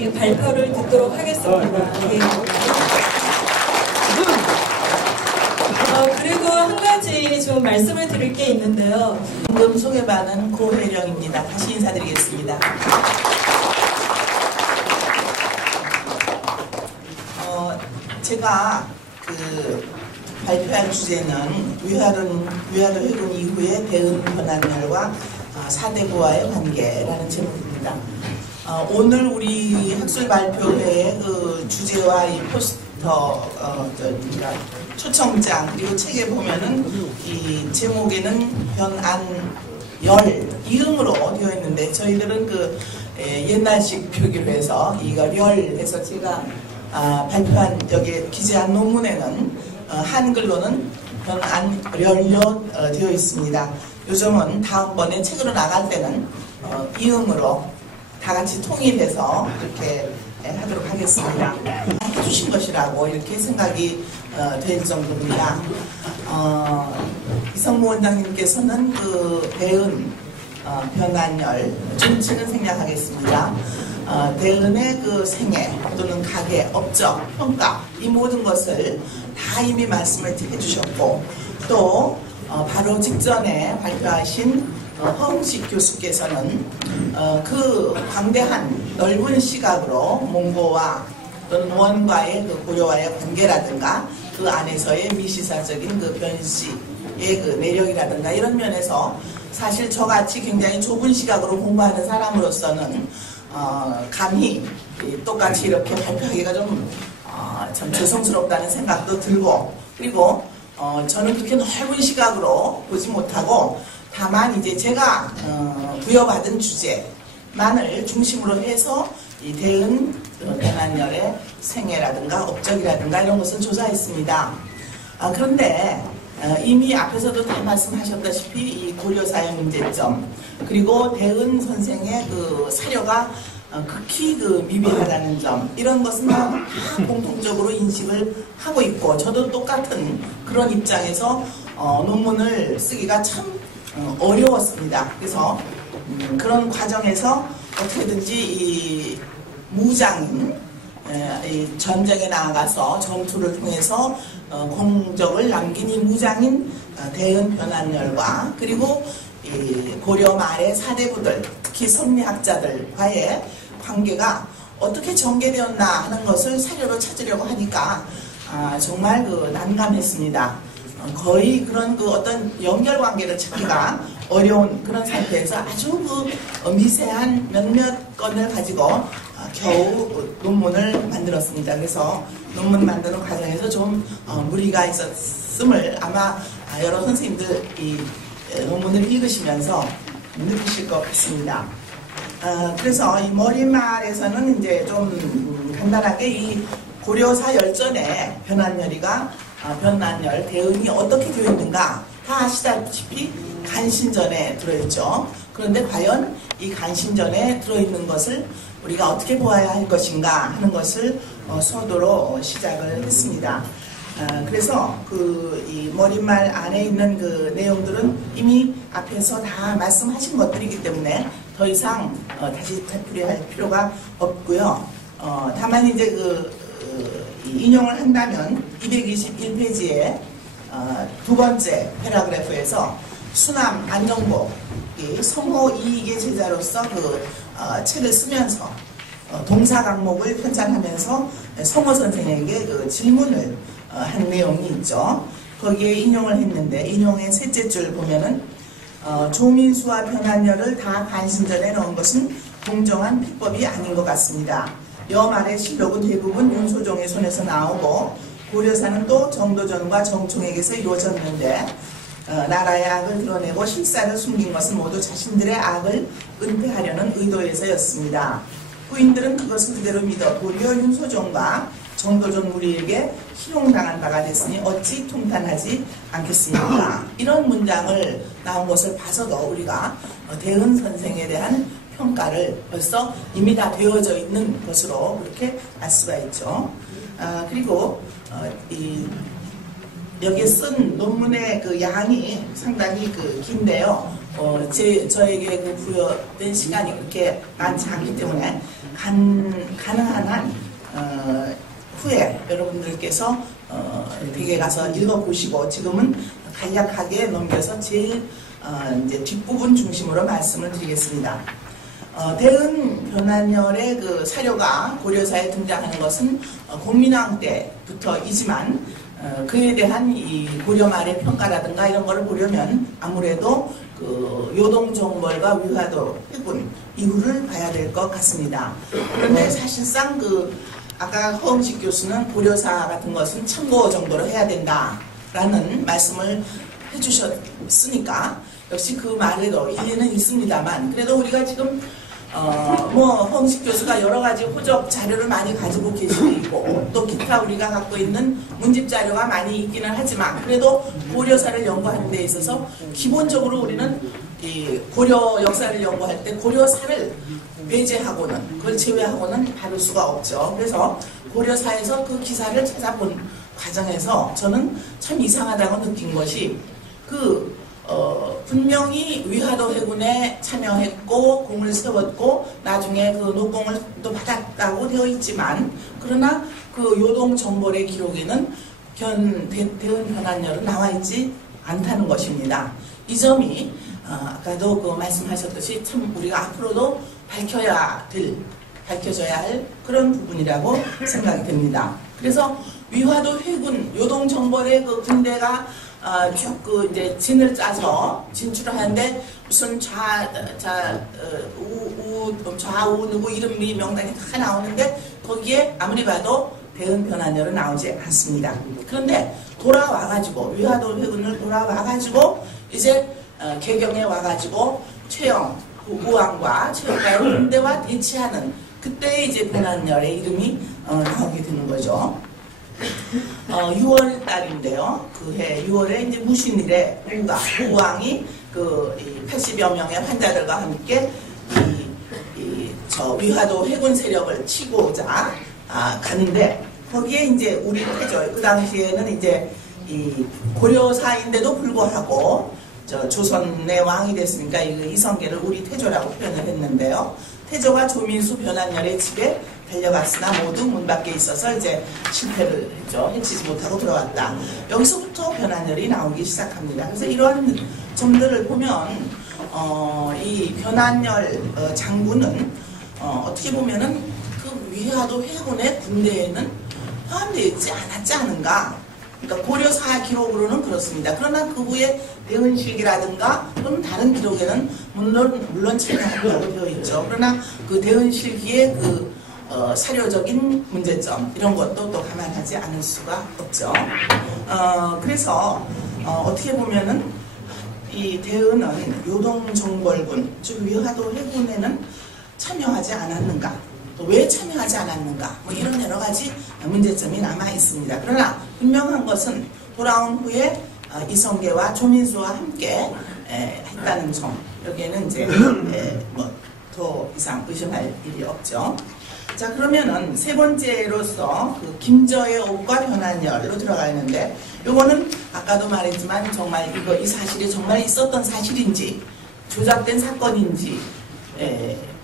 이 발표를 듣도록 하겠습니다. 예. 그리고 한 가지 좀 말씀을 드릴 게 있는데요. 방금 소개받은 고혜령입니다. 다시 인사드리겠습니다. 제가 발표할 주제는 위화도 회군 이후의 대응 변환열과 4대 부와의 관계라는 제목입니다. 오늘 우리 학술 발표회의 그 주제와 이 포스터, 초청장 그리고 책에 보면은 이 제목에는 변안열 이응으로 되어 있는데 저희들은 옛날식 표기로 해서 이걸 열해서 제가 발표한 여기에 기재한 논문에는 한글로는 변안열로 되어 있습니다. 요즘은 다음번에 책으로 나갈 때는 이응으로 다 같이 통일해서 이렇게 하도록 하겠습니다. 해주신 것이라고 이렇게 생각이 될 정도입니다. 이성무 원장님께서는 대은 변안열 존칭은 생략하겠습니다. 대은의 생애 또는 가계, 업적, 평가 이 모든 것을 다 이미 말씀을 해주셨고 또 바로 직전에 발표하신 허흥식 교수께서는 그 광대한 넓은 시각으로 몽고와 또는 원과의 고려와의 관계라든가 그 안에서의 미시사적인 변시의 내력이라든가 이런 면에서 사실 저같이 굉장히 좁은 시각으로 공부하는 사람으로서는 감히 똑같이 이렇게 발표하기가 참 죄송스럽다는 생각도 들고 그리고 저는 그렇게 넓은 시각으로 보지 못하고 다만 이제 제가 부여받은 주제만을 중심으로 해서 이 대은 변안열의 생애라든가 업적이라든가 이런 것을 조사했습니다. 그런데 이미 앞에서도 다 말씀하셨다시피 이 고려사의 문제점 그리고 대은 선생의 사료가 극히 미비하다는 점 이런 것은 다 공통적으로 인식을 하고 있고 저도 똑같은 그런 입장에서 논문을 쓰기가 참 어려웠습니다. 그래서 그런 과정에서 어떻게든지 이 무장인 이 전쟁에 나아가서 전투를 통해서 공적을 남긴 이 무장인 대은 변안열과 그리고 이 고려 말의 사대부들 특히 성리학자들과의 관계가 어떻게 전개되었나 하는 것을 사료로 찾으려고 하니까 정말 난감했습니다. 거의 그런 어떤 연결관계를 찾기가 어려운 그런 상태에서 아주 미세한 몇몇 건을 가지고 겨우 논문을 만들었습니다. 그래서 논문 만드는 과정에서 좀 무리가 있었음을 아마 여러 선생님들 이 논문을 읽으시면서 느끼실 것 같습니다. 그래서 이 머릿말에서는 이제 좀 간단하게 이 고려사 열전에 변안열 대응이 어떻게 되어 있는가 다 아시다시피 간신전에 들어있죠. 그런데 과연 이 간신전에 들어있는 것을 우리가 어떻게 보아야 할 것인가 하는 것을 서두로 시작을 했습니다. 그래서 이 머릿말 안에 있는 내용들은 이미 앞에서 다 말씀하신 것들이기 때문에 더 이상 다시 되풀이할 필요가 없고요. 다만 이제 인용을 한다면 221페이지에 두 번째 패러그래프에서 수남 안정복이 성호 이익의 제자로서 책을 쓰면서 동사 강목을 편찬하면서 성호 선생에게 질문을 한 내용이 있죠. 거기에 인용을 했는데 인용의 셋째 줄 보면은 조민수와 변안열을 다 간신전에 넣은 것은 공정한 픽법이 아닌 것 같습니다. 여말의 실록은 대부분 윤소종의 손에서 나오고 고려사는 또 정도전과 정총에게서 이루어졌는데 나라의 악을 드러내고 실사를 숨긴 것은 모두 자신들의 악을 은폐하려는 의도에서였습니다. 후인들은 그것을 그대로 믿어 도리어 윤소종과 정도전 무리에게 희롱당한 바가 됐으니 어찌 통탄하지 않겠습니까? 이런 문장을 나온 것을 봐서도 우리가 대은 선생에 대한 평가를 벌써 이미 다 되어져 있는 것으로 그렇게 알 수가 있죠. 그리고 여기에 쓴 논문의 양이 상당히 긴데요. 저에게 그 부여된 시간이 그렇게 많지 않기 때문에 가능한 한 후에 여러분들께서 댁에 가서 읽어보시고 지금은 간략하게 넘겨서 제일 이제 뒷부분 중심으로 말씀을 드리겠습니다. 대은 변환열의 그 사료가 고려사에 등장하는 것은 공민왕 때부터이지만 그에 대한 이 고려 말의 평가라든가 이런 거를 보려면 아무래도 그 요동정벌과 위화도 해군 이후를 봐야 될 것 같습니다. 그런데 사실상 그 아까 허응식 교수는 고려사 같은 것은 참고 정도로 해야 된다라는 말씀을 해주셨으니까 역시 그 말에도 일리는 있습니다만 그래도 우리가 지금 허응식 교수가 여러 가지 후적 자료를 많이 가지고 계시고 또 기타 우리가 갖고 있는 문집 자료가 많이 있기는 하지만 그래도 고려사를 연구하는 데 있어서 기본적으로 우리는 이 고려 역사를 연구할 때 고려사를 배제하고는 그걸 제외하고는 다룰 수가 없죠. 그래서 고려사에서 그 기사를 찾아본 과정에서 저는 참 이상하다고 느낀 것이 분명히 위화도 해군에 참여했고 공을 세웠고 나중에 그 노공을 또 받았다고 되어 있지만 그러나 그 요동정벌의 기록에는 대은 변환열은 나와 있지 않다는 것입니다. 이 점이 아까도 그 말씀하셨듯이 참 우리가 앞으로도 밝혀져야 할 그런 부분이라고 생각이 됩니다. 그래서 위화도 해군 요동정벌의 그 군대가 쭉 이제 진을 짜서 진출을 하는데 무슨 좌우 누구 이름이 명단이 다 나오는데 거기에 아무리 봐도 대은 변환열은 나오지 않습니다. 그런데 돌아와가지고 위화도 해군을 돌아와가지고 이제 개경에 와가지고 최영 우왕과 최영과의 군대와 대치하는 그때 이제 변환열의 이름이 나오게 되는 거죠. 6월 달인데요. 그 해 6월에 이제 무신일에 우왕이 그 80여 명의 환자들과 함께 저 위화도 해군 세력을 치고자 가는데 거기에 이제 우리 태조 그 당시에는 이제 이 고려사인데도 불구하고 조선의 왕이 됐으니까 이성계를 우리 태조라고 표현을 했는데요. 태조가 조민수 변환열의 집에 달려갔으나 모두 문 밖에 있어서 이제 실패를 했죠. 해치지 못하고 들어왔다. 여기서부터 변환열이 나오기 시작합니다. 그래서 이런 점들을 보면 이 변환열 장군은 어떻게 보면은 그 위화도 해군의 군대에는 포함되어 있지 않았지 않은가. 그러니까 고려사 기록으로는 그렇습니다. 그러나 그 후에 대은실기라든가 또는 다른 기록에는 물론 참여한다고 되어 있죠. 그러나 그 대은실기의 그 사료적인 문제점 이런 것도 또 감안하지 않을 수가 없죠. 그래서 어떻게 보면은 이 대은은 요동정벌군 즉 위화도 해군에는 참여하지 않았는가 또 왜 참여하지 않았는가 뭐 이런 여러 가지 문제점이 남아 있습니다. 그러나 분명한 것은 돌아온 후에 이성계와 조민수와 함께 했다는 점 여기에는 이제 뭐 더 이상 의심할 일이 없죠. 자 그러면은 세 번째로서 그 김저의 옥과 변환열로 들어가 있는데 요거는 아까도 말했지만 정말 이 사실이 정말 있었던 사실인지 조작된 사건인지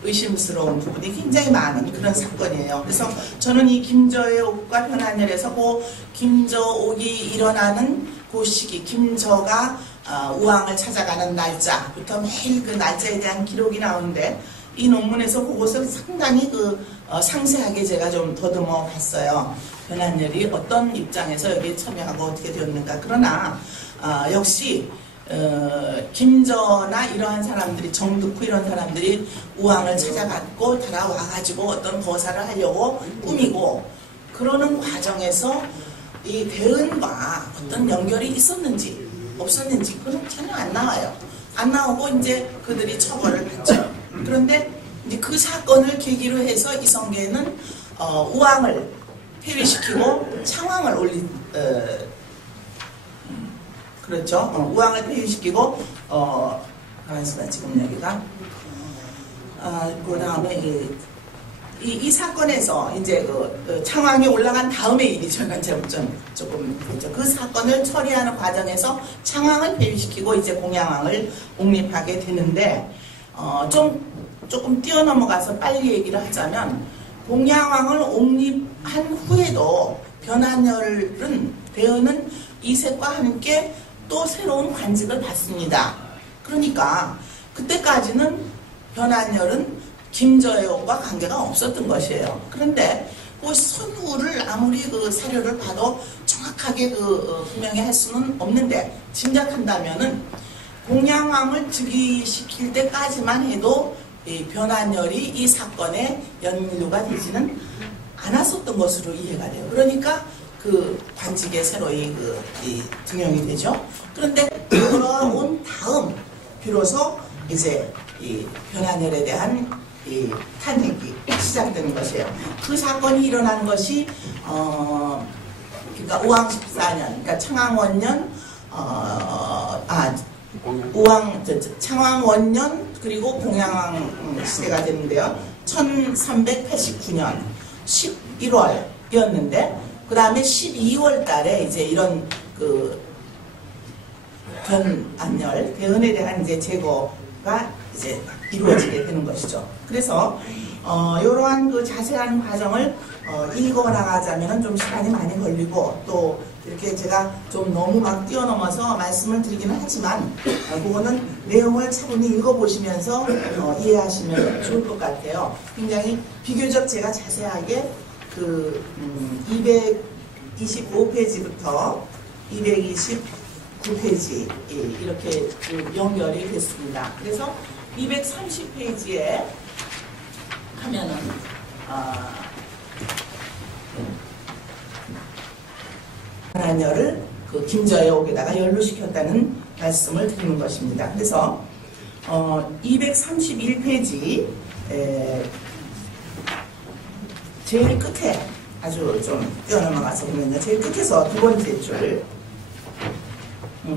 의심스러운 부분이 굉장히 많은 그런 사건이에요. 그래서 저는 이 김저의 옥과 변환열에서 그 김저옥이 일어나는 그 시기 김저가 우왕을 찾아가는 날짜부터 매일 그 날짜에 대한 기록이 나오는데 이 논문에서 그것을 상당히 상세하게 제가 좀 더듬어 봤어요. 변환열이 어떤 입장에서 여기에 참여하고 어떻게 되었는가. 그러나 역시 김저나 이러한 사람들이 정득후 이런 사람들이 우왕을 찾아갔고 돌아와가지고 어떤 거사를 하려고 꾸미고 그러는 과정에서 이 대은과 어떤 연결이 있었는지 없었는지 그건 전혀 안 나와요. 안 나오고 이제 그들이 처벌을 받죠. 그런데 이제 그 사건을 계기로 해서 이성계는 우왕을 폐위시키고 창왕을 그렇죠. 우왕을 폐위시키고 가만있어봐 지금 여기가 그 다음에 이 사건에서 이제 창왕이 올라간 다음의 일이죠. 조금 그렇죠. 그 사건을 처리하는 과정에서 창왕을 폐위시키고 이제 공양왕을 옹립하게 되는데 조금 뛰어넘어가서 빨리 얘기를 하자면 공양왕을 옹립한 후에도 변한열은 대은은 이색과 함께 또 새로운 관직을 받습니다. 그러니까 그때까지는 변한열은 김저혜옥과 관계가 없었던 것이에요. 그런데 그 선후를 아무리 그 사료를 봐도 정확하게 분명히 할 수는 없는데 짐작한다면은 공양왕을 즉위시킬 때까지만 해도 이 변한열이 이 사건에 연루가 되지는 않았었던 것으로 이해가 돼요. 그러니까 그 관직에 새로 등용이 되죠. 그런데 돌아온 다음 비로소 이제 이 변한열에 대한 이 탄핵이 시작되는 것이에요. 그 사건이 일어난 것이 그러니까 우왕 14년, 그러니까 창왕원년 창왕원년 그리고 공양왕 시대가 되는데요. 1389년 11월이었는데 그 다음에 12월 달에 이제 이런 변한열 대은에 대한 이제 제거가 이제 이루어지게 되는 것이죠. 그래서 이러한 그 자세한 과정을 읽어 나가자면은 좀 시간이 많이 걸리고 또 이렇게 제가 좀 너무 막 뛰어넘어서 말씀을 드리기는 하지만 그거는 내용을 차분히 읽어보시면서 이해하시면 좋을 것 같아요. 굉장히 비교적 제가 자세하게 225페이지부터 229페이지 이렇게 연결이 됐습니다. 그래서 230페이지에 하면은 변한열을 김저혜옥에다가 연루시켰다는 말씀을 드리는 것입니다. 그래서 231페이지 제일 끝에 아주 좀 뛰어넘어가서 보면요. 제일 끝에서 두 번째 줄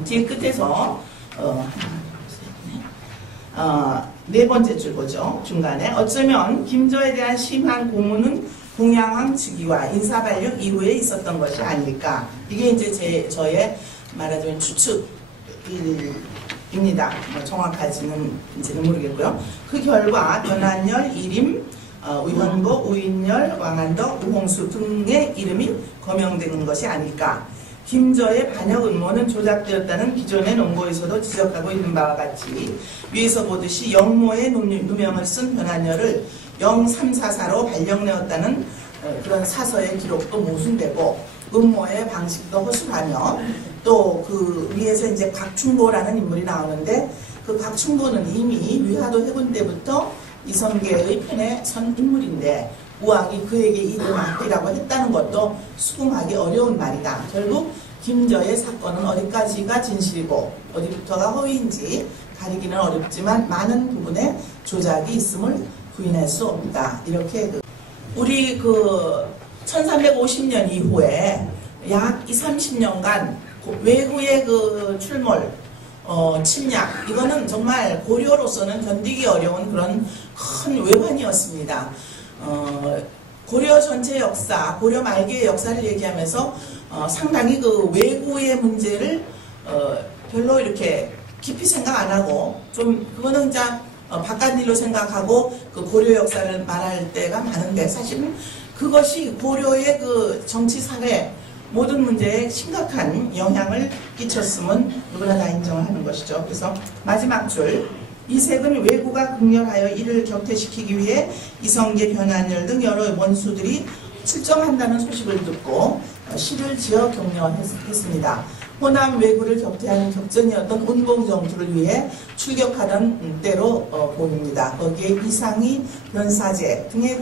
제일 끝에서 네 번째 줄 보죠. 중간에 어쩌면 김저에 대한 심한 고문은 공양왕 즉위와 인사발령 이후에 있었던 것이 아닐까. 이게 이제 저의 말하자면 추측입니다. 정확하지는 모르겠고요. 그 결과 변한열, 이림, 위헌복, 우인열, 왕한덕, 우홍수 등의 이름이 거명되는 것이 아닐까. 김저의 반역 음모는 조작되었다는 기존의 논거에서도 지적하고 있는 바와 같이 위에서 보듯이 영모의 누명을 쓴 변한열을 0344로 발령내었다는 그런 사서의 기록도 모순되고 음모의 방식도 허술하며 또 그 위에서 이제 곽충보라는 인물이 나오는데 그 곽충보는 이미 위화도 해군 때부터 이성계의 편에 선 인물인데 우왕이 그에게 이를 맡기라고 했다는 것도 수긍하기 어려운 말이다. 결국 김저의 사건은 어디까지가 진실이고 어디부터가 허위인지 가리기는 어렵지만 많은 부분에 조작이 있음을 부인할 수 없다. 이렇게 우리 1350년 이후에 약 20-30년간 외구의 출몰, 침략, 이거는 정말 고려로서는 견디기 어려운 그런 큰 외환이었습니다. 고려 전체 역사, 고려 말기의 역사를 얘기하면서 상당히 외구의 문제를 별로 이렇게 깊이 생각 안 하고 좀 그거는 이제 바깥 일로 생각하고 고려 역사를 말할 때가 많은데 사실은 그것이 고려의 정치 사회 모든 문제에 심각한 영향을 끼쳤음은 누구나 다 인정을 하는 것이죠. 그래서 마지막 줄 이색은 왜구가 극렬하여 이를 격퇴시키기 위해 이성계, 변한열 등 여러 원수들이 출정한다는 소식을 듣고 시를 지어 격려했습니다. 호남 왜구를 격퇴하는 격전이었던 운봉정투를 위해 출격하던 때로 보입니다. 거기에 이상희, 변사제 등의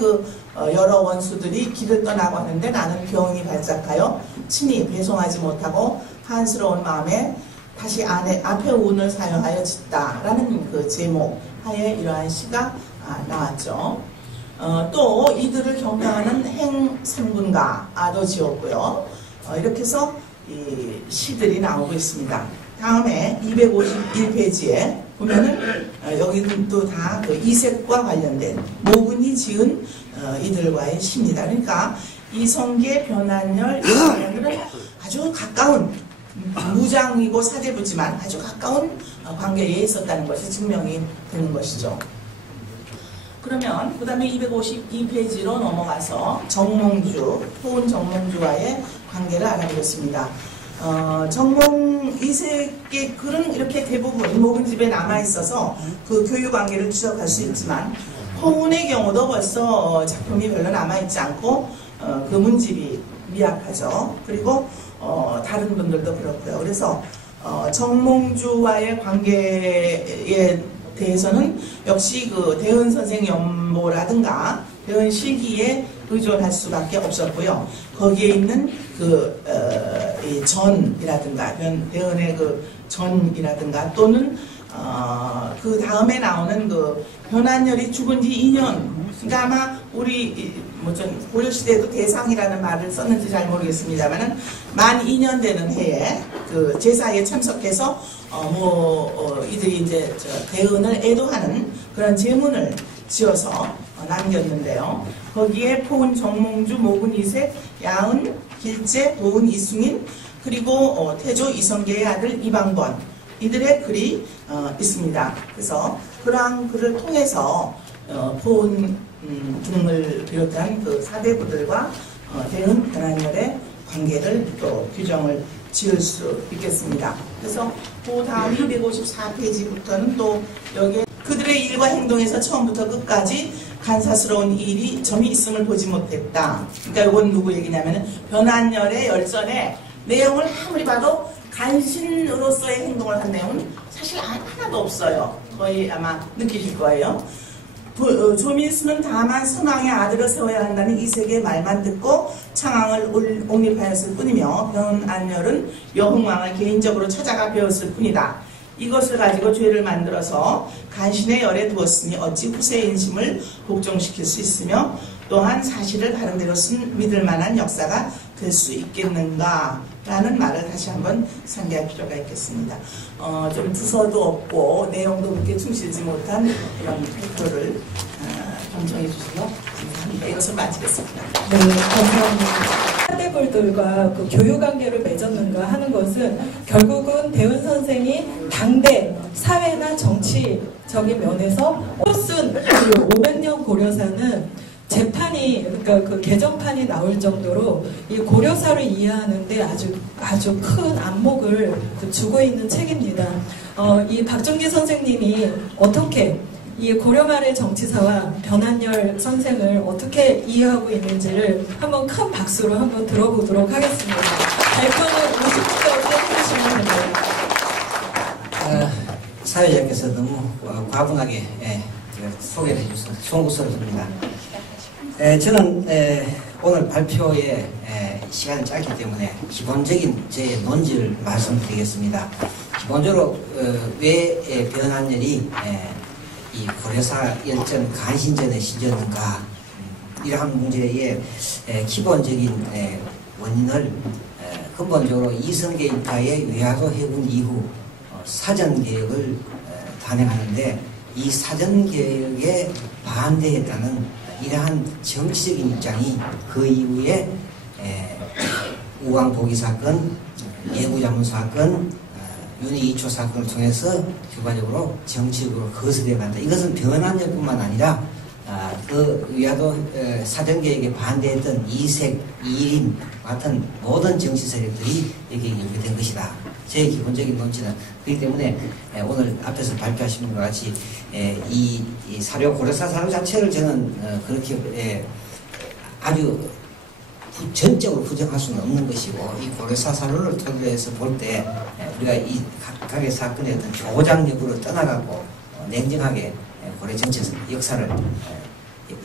여러 원수들이 길을 떠나고 하는데 나는 병이 발작하여 친히 배송하지 못하고 한스러운 마음에 다시 앞에 운을 사용하여 짓다라는 제목 하에 이러한 시가 나왔죠. 또 이들을 격려하는 행삼군가도 지었고요. 이렇게 해서 이 시들이 나오고 있습니다. 다음에 251페이지에 보면은 여기는 또 다 그 이색과 관련된 모근이 지은 이들과의 시입니다. 그러니까 이성계, 변한열, 이성계들은 아주 가까운 무장이고 사제부지만 아주 가까운 관계에 있었다는 것이 증명이 되는 것이죠. 그러면 그 다음에 252페이지로 넘어가서 정몽주, 포은 정몽주와의 관계를 알아보겠습니다. 정몽 이색의 글은 이렇게 대부분 모근집에 남아있어서 그 교육관계를 추적할 수 있지만 포은의 경우도 벌써 작품이 별로 남아있지 않고 그 문집이 미약하죠. 그리고 다른 분들도 그렇고요. 그래서 정몽주와의 관계에 대해서는 역시 그 대은 선생 연모라든가 대은 실기에 의존할 수밖에 없었고요. 거기에 있는 그 전이라든가 대은의 그 전이라든가 또는 그 다음에 나오는 그 변한열이 죽은 지 2년, 그러니까 아마 우리 고려시대에도 대상이라는 말을 썼는지 잘 모르겠습니다만은 만 2년 되는 해에 그 제사에 참석해서 이들이 이제 대은을 애도하는 그런 제문을 지어서 남겼는데요. 거기에 포은 정몽주, 모근 이색, 야은, 길재, 보은 이승인, 그리고 태조 이성계의 아들 이방번, 이들의 글이 있습니다. 그래서 그러한 글을 통해서 포은 등을 비롯한 그 사대부들과 대은, 변한열의 관계를 또 규정을 지을 수 있겠습니다. 그래서 그 다음 254페이지부터는 또 여기에 그들의 일과 행동에서 처음부터 끝까지 간사스러운 일이 점이 있음을 보지 못했다. 그러니까 이건 누구 얘기냐면은 변한열의 열전의 내용을 아무리 봐도 간신으로서의 행동을 한 내용은 사실 하나도 없어요. 거의 아마 느끼실 거예요. 조민수는 다만 선왕의 아들을 세워야 한다는 이색의 말만 듣고 창왕을 옹립하였을 뿐이며 변한열은 여흥왕을 개인적으로 찾아가 배웠을 뿐이다. 이것을 가지고 죄를 만들어서 간신의 열에 두었으니 어찌 후세의 인심을 복종시킬 수 있으며 또한 사실을 바른대로 쓴 믿을 만한 역사가 될 수 있겠는가 라는 말을 다시 한번 상기할 필요가 있겠습니다. 좀 두서도 없고 내용도 그렇게 충실지 못한 이런 발표를 경청해 주시면 감사합니다. 이것을 마치겠습니다. 네, 감사합니다. 사대부들과 그 교육관계를 맺었는가 하는 것은 결국은 대은 선생이 당대 사회나 정치적인 면에서 쓴 500년 고려사는 재판이, 그러니까 그 개정판이 나올 정도로 이 고려사를 이해하는데 아주 큰 안목을 주고 있는 책입니다. 이 박종기 선생님이 어떻게 이 고려말의 정치사와 변한열 선생을 어떻게 이해하고 있는지를 한번 큰 박수로 한번 들어보도록 하겠습니다. 발표는 50분까지 해주시면 됩니다. 사회자께서 너무 과분하게 소개를 해주셔서 송구스럽습니다. 저는 오늘 발표에 시간이 짧기 때문에 기본적인 제 논지를 말씀드리겠습니다. 기본적으로 왜 변한열이 이 고려사 열전 간신전에 실렸는가, 이러한 문제의 기본적인 원인을 근본적으로 이성계 일파의 외화도 해군 이후 사전개혁을 단행하는데 이 사전개혁에 반대했다는 이러한 정치적인 입장이 그 이후에 우왕보기 사건, 예구자문 사건, 윤희 이초 사건을 통해서 결과적으로 정치적으로 거슬려 간다. 이것은 변한열뿐만 아니라 그 위화도 사전개혁에 반대했던 이색, 이인 같은 모든 정치 세력들이 여기에 연결된 것이다. 제 기본적인 논지는 그렇기 때문에 오늘 앞에서 발표하신 것과 같이 이 사료, 고려사 사료 자체를 저는 그렇게 아주 전적으로 부정할 수는 없는 것이고, 이 고려사 사료를 토대로 해서 볼 때 우리가 이 각각의 사건의 어떤 조장 여부를 떠나가고 냉정하게 고려 전체 역사를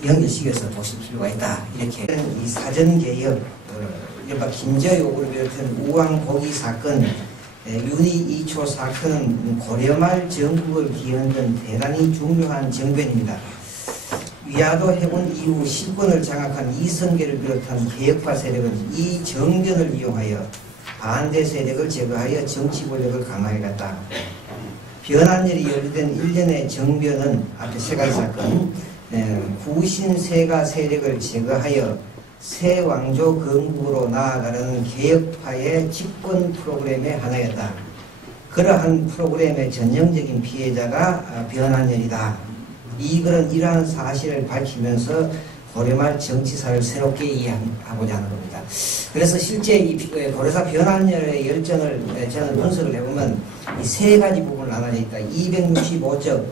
연결시켜서 보실 필요가 있다. 이렇게 이 사전개혁, 이른바 김저욕을 비롯한 우왕보기 사건, 윤희 이초 사건은 고려말 전국을 뒤흔든 대단히 중요한 정변입니다. 위화도 해군 이후 실권을 장악한 이성계를 비롯한 개혁파 세력은 이 정변을 이용하여 반대 세력을 제거하여 정치 권력을 강화해갔다. 변환열이 연루된 일련의 정변은 앞에 세 가지 사건, 구신세가 세력을 제거하여 새 왕조 건국으로 나아가는 개혁파의 집권 프로그램의 하나였다. 그러한 프로그램의 전형적인 피해자가 변환열이다. 이 글은 이러한 사실을 밝히면서 고려말 정치사를 새롭게 이해하고자 하는 겁니다. 그래서 실제 이 고려사 변환열의 열전을 저는 분석을 해보면 이 세 가지 부분을 나눠져 있다. 265쪽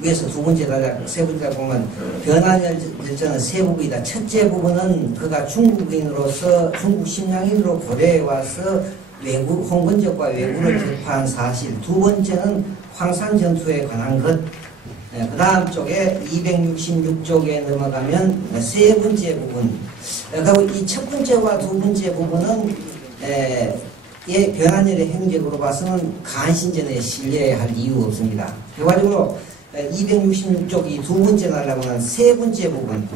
위에서 두 번째 달락, 세 번째 달락 보면 변환열 열전은 세 부분이다. 첫째 부분은 그가 중국인으로서 중국 심양인으로 고려에 와서 홍건적과 왜군을 격파한 사실. 두 번째는 황산전투에 관한 것. 그 다음 쪽에 266쪽에 넘어가면 세 번째 부분. 그리고 이 첫 번째와 두 번째 부분은 변환열의 행적으로 봐서는 간신전에 실려야 할 이유 없습니다. 그래가지고 266쪽 이 두 번째 날라고는 세 번째 부분.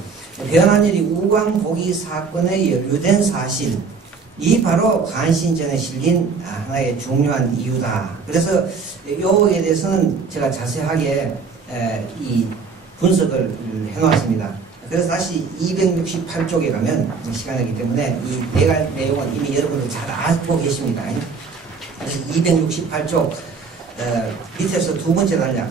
변환열이 우광복위 사건에 연루된 사실. 이 바로 간신전에 실린 하나의 중요한 이유다. 그래서 요에 대해서는 제가 자세하게 이 분석을 해놓았습니다. 그래서 다시 268쪽에 가면 시간이기 때문에 이 내용은 이미 여러분들 잘 알고 계십니다. 그래서 268쪽 밑에서 두 번째 단락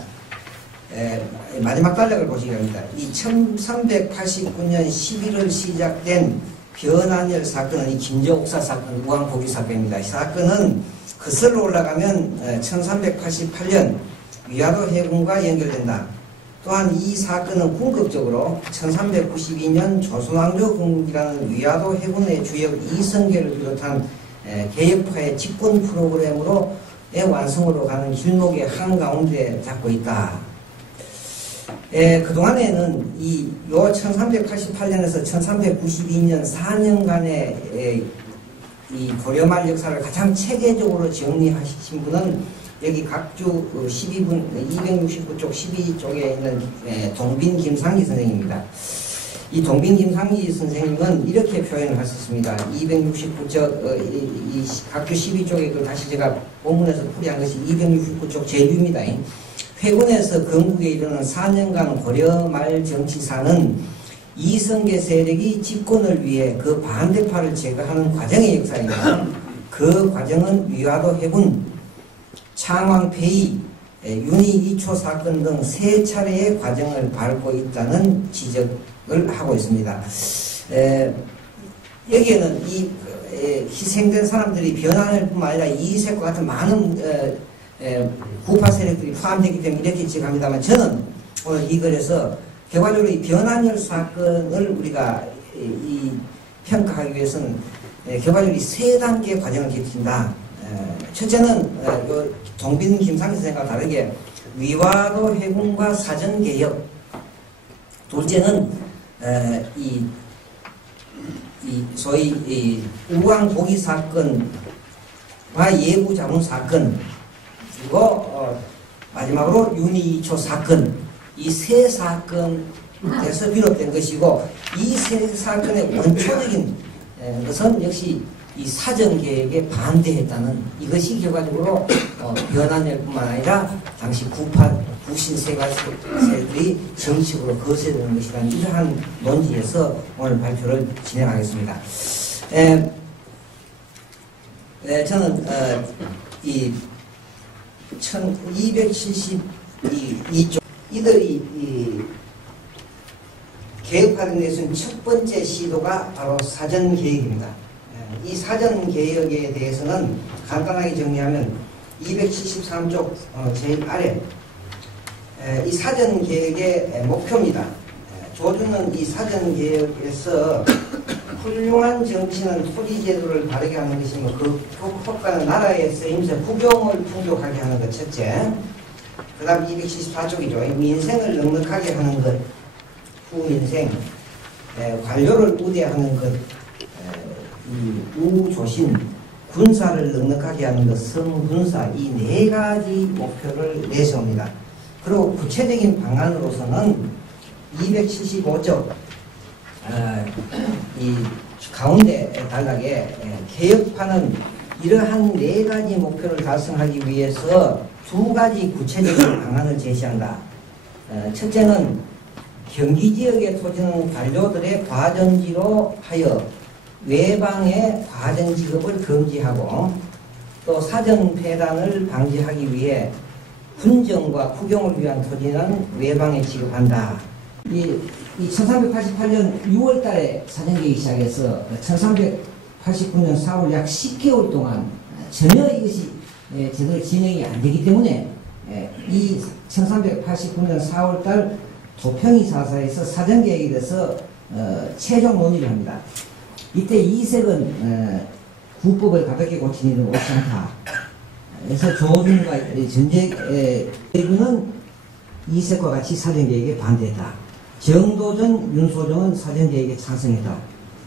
마지막 단락을 보시기 바랍니다. 이 1389년 11월 시작된 변환열 사건은 이 김저옥사 사건, 우왕복위 사건입니다. 이 사건은 거슬러 올라가면 1388년 위화도 해군과 연결된다. 또한 이 사건은 궁극적으로 1392년 조선왕조 건국이라는 위화도 해군의 주역 이성계를 비롯한 개혁파의 집권 프로그램으로의 완성으로 가는 길목의 한가운데 잡고 있다. 그동안에는 요 1388년에서 1392년 4년간의 이 고려말 역사를 가장 체계적으로 정리하신 분은 여기 각주 269쪽 12쪽에 있는 동빈 김상기 선생님입니다. 이 동빈 김상기 선생님은 이렇게 표현을 하셨습니다. 269쪽 이 각주 12쪽에 그 다시 제가 본문에서 풀이한 것이 269쪽 제주입니다. 회군에서 건국에 이르는 4년간 고려말 정치사는 이성계 세력이 집권을 위해 그 반대파를 제거하는 과정의 역사입니다. 그 과정은 위화도 해군, 창왕폐위, 윤희 2초 사건 등 세 차례의 과정을 밟고 있다는 지적을 하고 있습니다. 여기에는 이 희생된 사람들이 변환을뿐만 아니라 이색과 같은 많은 구파 세력들이 포함되기 때문에 이렇게 지적합니다만 저는 오늘 이 글에서 결과적으로 이 변환열 사건을 우리가 평가하기 위해서는 결과적으로 세 단계의 과정을 거친다. 첫째는 동빈 김상기 선생과 다르게 위화도 해군과 사전개혁. 둘째는 소위 우왕복위 사건과 예구자문 사건, 그리고 마지막으로 윤희 2초 사건, 이 세 사건에서 비롯된 것이고, 이 세 사건의 원초적인 것은 역시 이 사전계획에 반대했다는 이것이 결과적으로 변환열뿐만 아니라 당시 구신세가세들이 정식으로 거세되는 것이라는 이러한 논지에서 오늘 발표를 진행하겠습니다. 저는 이 1272쪽 이들이 개혁하는 데서는 첫 번째 시도가 바로 사전개혁입니다. 이 사전개혁에 대해서는 간단하게 정리하면 273쪽 제일 아래 이 사전개혁의 목표입니다. 조주는 이 사전개혁에서 훌륭한 정치는 토지제도를 바르게 하는 것이며 그 효과는 나라의 쓰임새 국용을 풍족하게 하는 것 첫째. 그 다음 274쪽이죠. 민생을 넉넉하게 하는 것, 후민생, 관료를 우대하는 것, 우조신, 군사를 넉넉하게 하는 것, 성군사, 이 네 가지 목표를 내세웁니다. 그리고 구체적인 방안으로서는 275쪽 이 가운데 단락에 개혁파는 이러한 4가지 목표를 달성하기 위해서 2가지 구체적인 방안을 제시한다. 첫째는 경기지역의 토지는 관료들의 과전지로 하여 외방의 과전지급을 금지하고 또 사전 폐단을 방지하기 위해 훈정과 구경을 위한 토지는 외방에 지급한다. 이 1388년 6월 달에 사전계획이 시작해서 1389년 4월 약 10개월 동안 전혀 이것이 제대로 진행이 안 되기 때문에 이 1389년 4월 달 도평이 사사에서 사전계획에 대해서 최종 논의를 합니다. 이때 이색은 구법을 가볍게 고치는 일은 옳지 않다. 그래서 조준과 전제구는 이색과 같이 사전계획에 반대했다. 정도전, 윤소정은 사전계획에 찬성했다.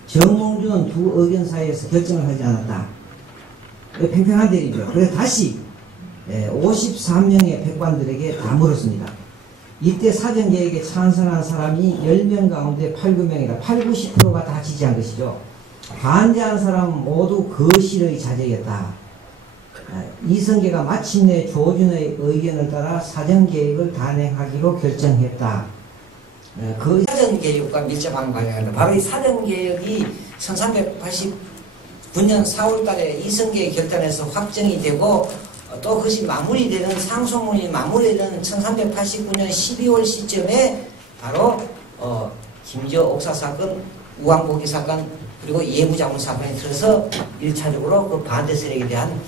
정몽주는 두 의견 사이에서 결정을 하지 않았다. 팽팽한 대립이죠. 그래서 다시 53명의 백관들에게 다 물었습니다. 이때 사전계획에 찬성한 사람이 10명 가운데 8, 9명이다. 8, 90%가 다 지지한 것이죠. 반대한 사람은 모두 거실의 자제였다. 이성계가 마침내 조준의 의견을 따라 사전계획을 단행하기로 결정했다. 그 사전계획과 밀접한 관계입니다. 바로 이 사전계획이 1389년 4월 달에 이성계 결단에서 확정이 되고 또 그것이 마무리되는 상소문이 마무리되는 1389년 12월 시점에 바로 김저 옥사 사건, 우왕복귀 사건 그리고 예무자문 사건이 들어서 1차적으로 그 반대 세력에 대한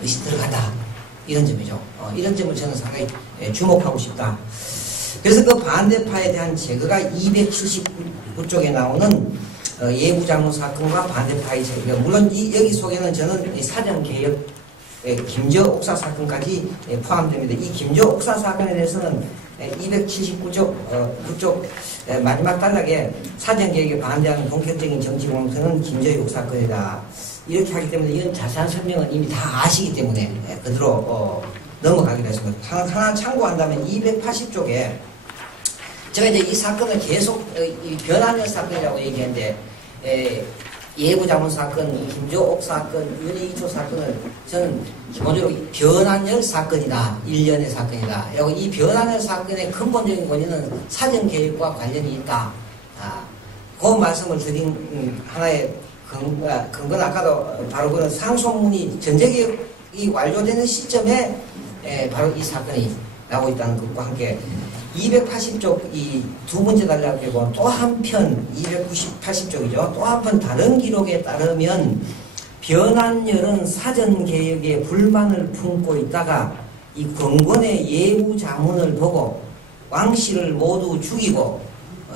의식이 들어간다. 이런 점이죠. 이런 점을 저는 상당히 주목하고 싶다. 그래서 그 반대파에 대한 제거가 279쪽에 나오는 예무자문 사건과 반대파의 제거. 물론 여기 속에는 저는 사전개혁 김저 옥사 사건까지 포함됩니다. 이 김저 옥사 사건에 대해서는 279쪽 마지막 단락에 사전개혁에 반대하는 본격적인 정치 공동체는 김저 옥사건이다. 이렇게 하기 때문에 이런 자세한 설명은 이미 다 아시기 때문에 그대로 넘어가기로 했습니다. 하나 참고한다면 280쪽에 제가 이제 이 사건을 계속 변환열 사건이라고 얘기했는데 예부자문 사건, 김조옥 사건, 윤희이초 사건을 저는 기본적으로 변환열 사건이다. 일련의 사건이다. 그리고 이 변환열 사건의 근본적인 원인은 사전개혁과 관련이 있다. 그 말씀을 드린 하나의 근거는 아까도 바로 그런 상소문이 전제개혁이 완료되는 시점에 바로 이 사건이 나오고 있다는 것과 함께 280쪽 이 두 번째 단락이고 또 한편 280쪽이죠. 또 한편 다른 기록에 따르면 변환열은 사전개혁에 불만을 품고 있다가 이 권권의 예우자문을 보고 왕씨를 모두 죽이고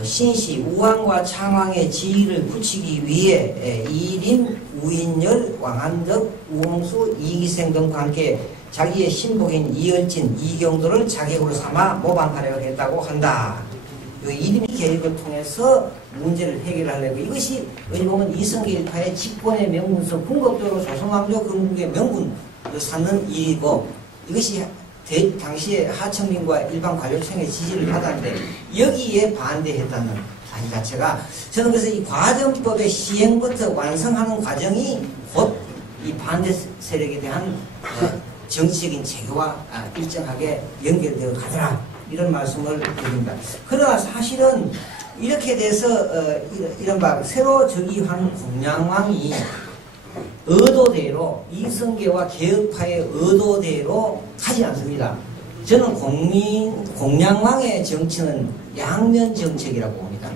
신씨 우왕과 창왕의 지위를 굳히기 위해 이림, 우인열, 왕한덕, 우홍수, 이기생 등과 함께 자기의 신복인 이열진, 이경도를 자객으로 삼아 모방하려고 했다고 한다. 이림 개혁을 통해서 문제를 해결하려고 이것이 어디 보면 이성계 일파의 집권의 명분서 궁극적으로 조선왕조 건국의 명분을 삼는 일이고 이것이 당시에 하청민과 일반 관료층의 지지를 받았는데 여기에 반대했다는 사실 자체가 저는 그래서 이 과정법의 시행부터 완성하는 과정이 곧 이 반대 세력에 대한 정치적인 제거와 일정하게 연결되어 가더라 이런 말씀을 드립니다. 그러나 사실은 이렇게 돼서 이른바 새로 즉위한 공양왕이 의도대로 이성계와 개혁파의 의도대로 가지 않습니다. 저는 공양왕의 정치는 양면 정책이라고 봅니다.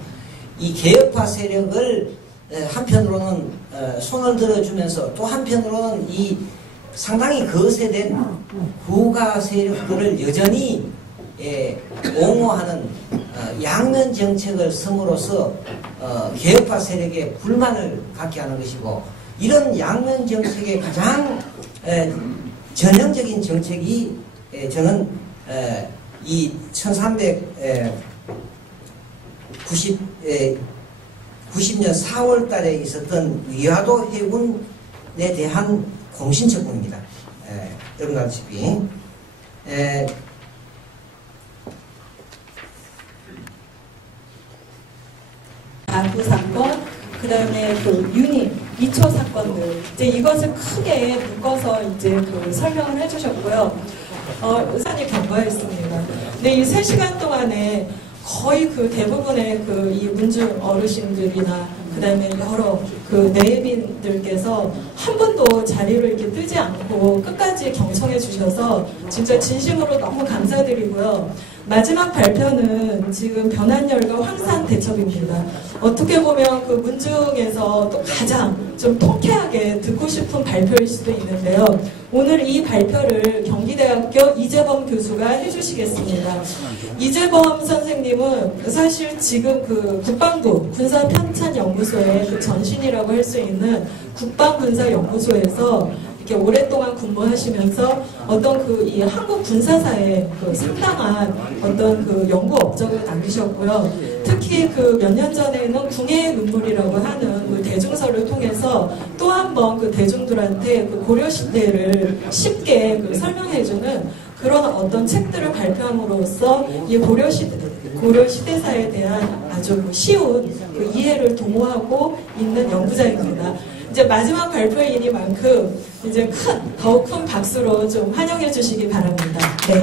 이 개혁파 세력을 한편으로는 손을 들어주면서 또 한편으로는 이 상당히 거세된 후가 세력들을 여전히 옹호하는 양면 정책을 섬으로써 개혁파 세력에 불만을 갖게 하는 것이고 이런 양면 정책의 가장 전형적인 정책이 저는 이 1390년 4월 달에 있었던 위화도 해군에 대한 공신척군입니다. 여러분 알다시피 안부 사건, 그 다음에 그 윤희 2초 사건들 이제 이것을 크게 묶어서 이제 그 설명을 해주셨고요. 의사님 경과했습니다. 근데 이 3시간 동안에 거의 그 대부분의 그 이 문중 어르신들이나 그다음에 여러 그 내빈들께서 한 분도 자리를 이렇게 뜨지 않고 끝까지 경청해 주셔서 진짜 진심으로 너무 감사드리고요. 마지막 발표는 지금 변환열과 황산 대첩입니다. 어떻게 보면 그 문중에서 또 가장 좀 통쾌하게 듣고 싶은 발표일 수도 있는데요. 오늘 이 발표를 경기대학교 이재범 교수가 해주시겠습니다. 이재범 선생님은 사실 지금 그 국방부 군사편찬연구소의 그 전신이라고 할 수 있는 국방군사연구소에서 이렇게 오랫동안 근무하시면서 어떤 그 이 한국 군사사에 그 상당한 어떤 그 연구 업적을 남기셨고요. 특히 그 몇 년 전에는 궁예의 눈물이라고 하는 그 대중서를 통해서 또 한 번 그 대중들한테 그 고려시대를 쉽게 그 설명해주는 그런 어떤 책들을 발표함으로써 이 고려시대사에 대한 아주 쉬운 그 이해를 도모하고 있는 연구자입니다. 이제 마지막 발표이니만큼 이제 더욱 큰 박수로 좀 환영해 주시기 바랍니다. 네.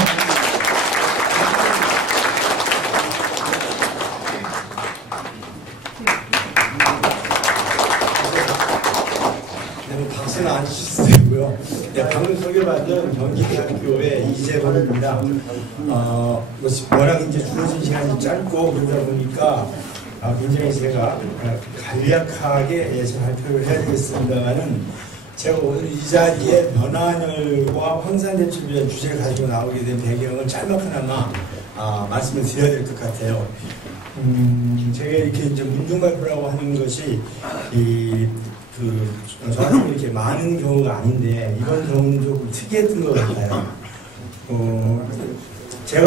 박수는 안 주셔도 되고요. 네, 방금 소개받은 경기대학교의 이재범입니다. 워낙 이제 주어진 시간이 짧고 그러다 보니까 굉장히 제가 간략하게 발표를 해야 되겠습니다만은 제가 오늘 이 자리에 변환열과 황산대첩이라는 주제를 가지고 나오게 된 배경을 짤막하나마 말씀을 드려야 될 것 같아요. 제가 이렇게 이제 문중발표라고 하는 것이 저한테 이렇게 많은 경우가 아닌데 이번 경우는 조금 특이했던 것 같아요. 제가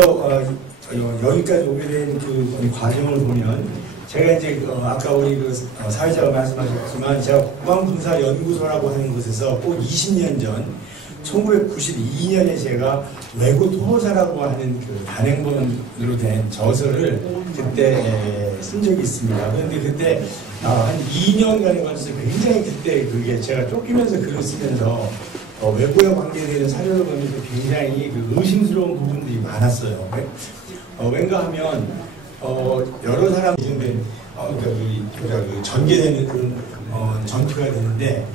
여기까지 오게 된 그 과정을 보면 제가 이제 아까 우리 그 사회자가 말씀하셨지만 제가 국방군사연구소라고 하는 곳에서 꼭 20년 전 1992년에 제가 외고 토호사라고 하는 그 단행본으로 된 저서를 그때 쓴 적이 있습니다. 그런데 그때 한 2년간에 걸쳐서 굉장히 그때 그게 제가 쫓기면서 글을 쓰면서 외고와 관계되는 사료를 보면서 굉장히 그 의심스러운 부분들이 많았어요. 왠가 하면 여러 사람이 인정된 전개되는 그런 전투가 되는데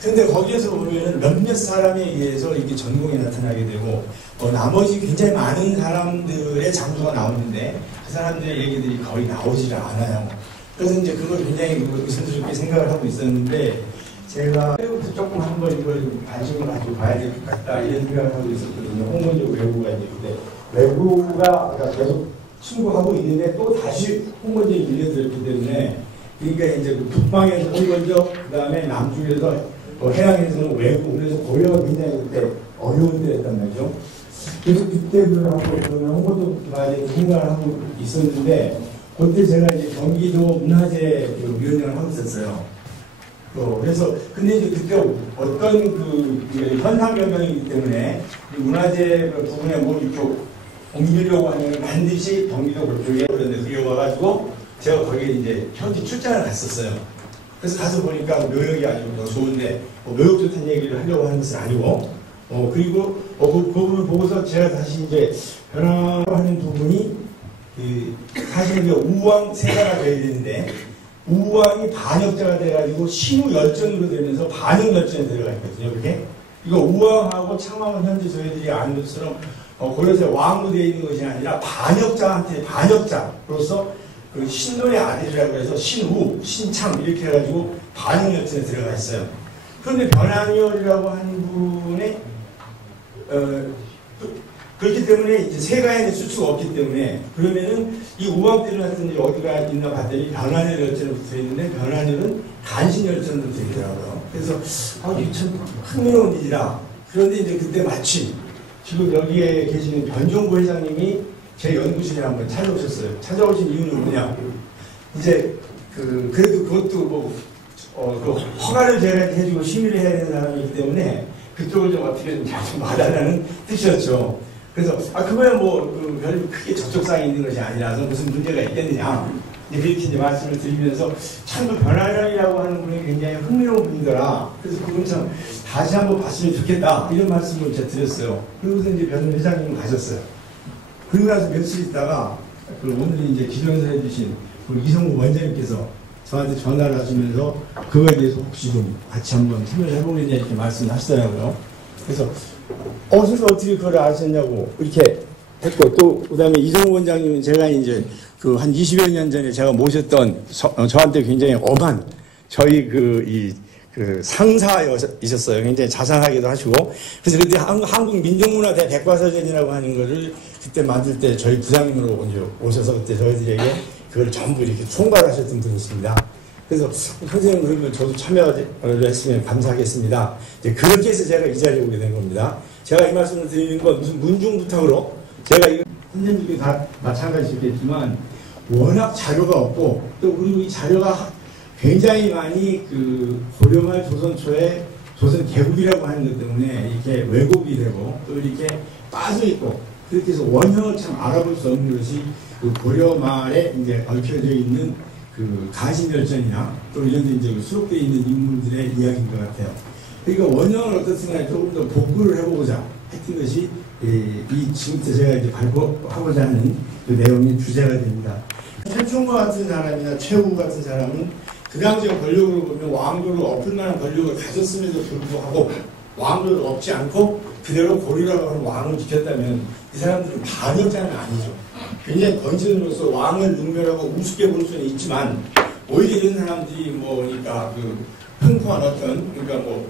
근데 거기에서 보면은 몇몇 사람에 의해서 이게 전공이 나타나게 되고 나머지 굉장히 많은 사람들의 장소가 나오는데 그 사람들의 얘기들이 거의 나오질 않아요. 그래서 이제 그걸 굉장히 의심스럽게 생각을 하고 있었는데 제가 조금 한번 이걸 관심을 가지고 봐야 될 것 같다 이런 생각을 하고 있었거든요. 홍문적 외고가 이제 근데 외고가 계속 충고하고 있는데 또 다시 홍문적이 밀려들었기 때문에 그러니까 이제 그 북방에서 홍문적 그 다음에 남쪽에서 해양에서는 외고 그래서 고려가 굉장히 그때 어려운 때였단 말이죠. 그래서 그때 홍문적 말에 생각을 하고 있었는데 그때 제가 이제 경기도 문화재 위원장을 하고 있었어요. 그래서 근데 이제 그때 어떤 그 현상 변경이기 때문에 문화재 부분에 뭐 이렇게 옮기려고 하면 반드시 경기도 그쪽에 그런데 그게 와가지고 제가 거기에 이제 현지 출장을 갔었어요. 그래서 가서 보니까 묘역이 아주 더 좋은데 묘역 좋다는 얘기를 하려고 하는 것은 아니고 그리고 그 부분을 보고서 제가 다시 이제 변화하는 부분이 사실 이제 우왕 세가가 돼야 되는데 우왕이 반역자가 돼가지고 신우 열전으로 되면서 반역 열전에 들어가 있거든요. 이렇게 이거 우왕하고 창왕은 현재 저희들이 아는 것처럼 고려세 왕으로 되어 있는 것이 아니라 반역자로서 그 신론의 아들이라고 해서 신우, 신창 이렇게 해가지고 반역 열전에 들어가 있어요. 그런데 변환열이라고 하는 분의 그렇기 때문에 이제 세가에 수치가 없기 때문에 그러면은 이 우왕대를 했더니 어디가 있나 봤더니 변환열 열전에 붙어 있는데 변환열은 간신 열전으로 되어 있더라고요. 그래서 이게 참 흥미로운 일이라. 그런데 이제 그때 마침 지금 여기에 계시는 변종구 회장님이 제 연구실에 한번 찾아오셨어요. 찾아오신 이유는 뭐냐? 이제 그래도 그것도 그 허가를 제가 해주고 심의를 해야 되는 사람이기 때문에 그쪽을 좀 어떻게 좀 잘 좀 봐달라는 뜻이었죠. 그래서 그거야 뭐 별 크게 접촉사항이 있는 것이 아니라서 무슨 문제가 있겠느냐. 그렇게 이제 말씀을 드리면서 참 그 변화령이라고 하는 분이 굉장히 흥미로운 분이더라. 그래서 그분 참 다시 한번 봤으면 좋겠다 이런 말씀을 제가 드렸어요. 그러고서 이제 변 회장님 가셨어요. 그러고 나서 며칠 있다가 그 오늘 이제 기도연설 해주신 그 이성우 원장님께서 저한테 전화를 하시면서 그거에 대해서 혹시 좀 같이 한번 참여를 해보겠냐 이렇게 말씀하시더라고요. 그래서 선생님 어떻게 그걸 아셨냐고 이렇게 했고, 또 그다음에 이성우 원장님은 제가 이제 그 한 20여 년 전에 제가 모셨던 저한테 굉장히 엄한 저희 그 상사이셨어요. 굉장히 자상하기도 하시고. 그래서 그때 한국민족문화대 백과사전이라고 하는 거를 그때 만들 때 저희 부장님으로 이제 오셔서 그때 저희들에게 그걸 전부 이렇게 총괄 하셨던 분이십니다. 그래서 선생님 그러면 저도 참여를 했으면 감사하겠습니다. 이제 그렇게 해서 제가 이 자리에 오게 된 겁니다. 제가 이 말씀을 드리는 건 무슨 문중부탁으로 제가 이거 선생님께 다 마찬가지시겠지만 워낙 자료가 없고 또 그리고 이 자료가 굉장히 많이 그 고려말 조선초의 조선 개국이라고 하는 것 때문에 이렇게 왜곡이 되고 또 이렇게 빠져 있고 그렇게 해서 원형을 참 알아볼 수 없는 것이 그 고려말에 이제 얽혀져 있는 그 간신열전이나 또 이런 데 이제 수록되어 있는 인물들의 이야기인 것 같아요. 그러니까 원형을 어떻든가 조금 더 복구를 해보고자 했던 것이 이 지금부터 제가 이제 발표하고자 하는 그 내용의 주제가 됩니다. 최충과 같은 사람이나 최후 같은 사람은 그 당시에 권력을 보면 왕조를 엎을 만한 권력을 가졌음에도 불구하고 왕조를 엎지 않고 그대로 고리라고 하는 왕을 지켰다면 이 사람들은 반역자는 아니죠. 굉장히 건진으로서 왕을 능멸하고 우습게 볼 수는 있지만 오히려 이런 사람들이 뭐 그러니까 그 흥포한 어떤 그러니까 뭐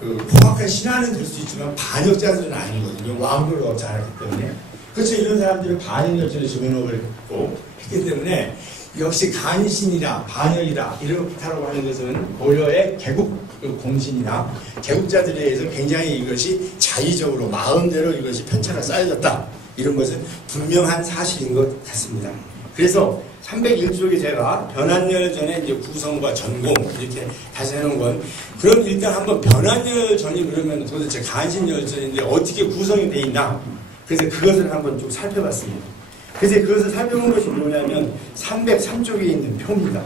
그 포악한 신하는 될 수 있지만 반역자들은 아니거든요. 왕조를 엎지 않았기 때문에. 그래서 이런 사람들은 반역열전에 집어넣고 했기 때문에 역시 간신이다, 반역이다 이렇다라고 하는 것은 고려의 개국 공신이나 개국자들에 의해서 굉장히 이것이 자의적으로 마음대로 이것이 편차가 쌓여졌다. 이런 것은 분명한 사실인 것 같습니다. 그래서 301쪽에 제가 변한열전의 이제 구성과 전공 이렇게 다시 해놓은 건 그럼 일단 한번 변한열전이 그러면 도대체 간신열전인데 어떻게 구성이 돼 있나? 그래서 그것을 한번 좀 살펴봤습니다. 그래서 그것을 살펴본 것이 뭐냐면 303쪽에 있는 표입니다.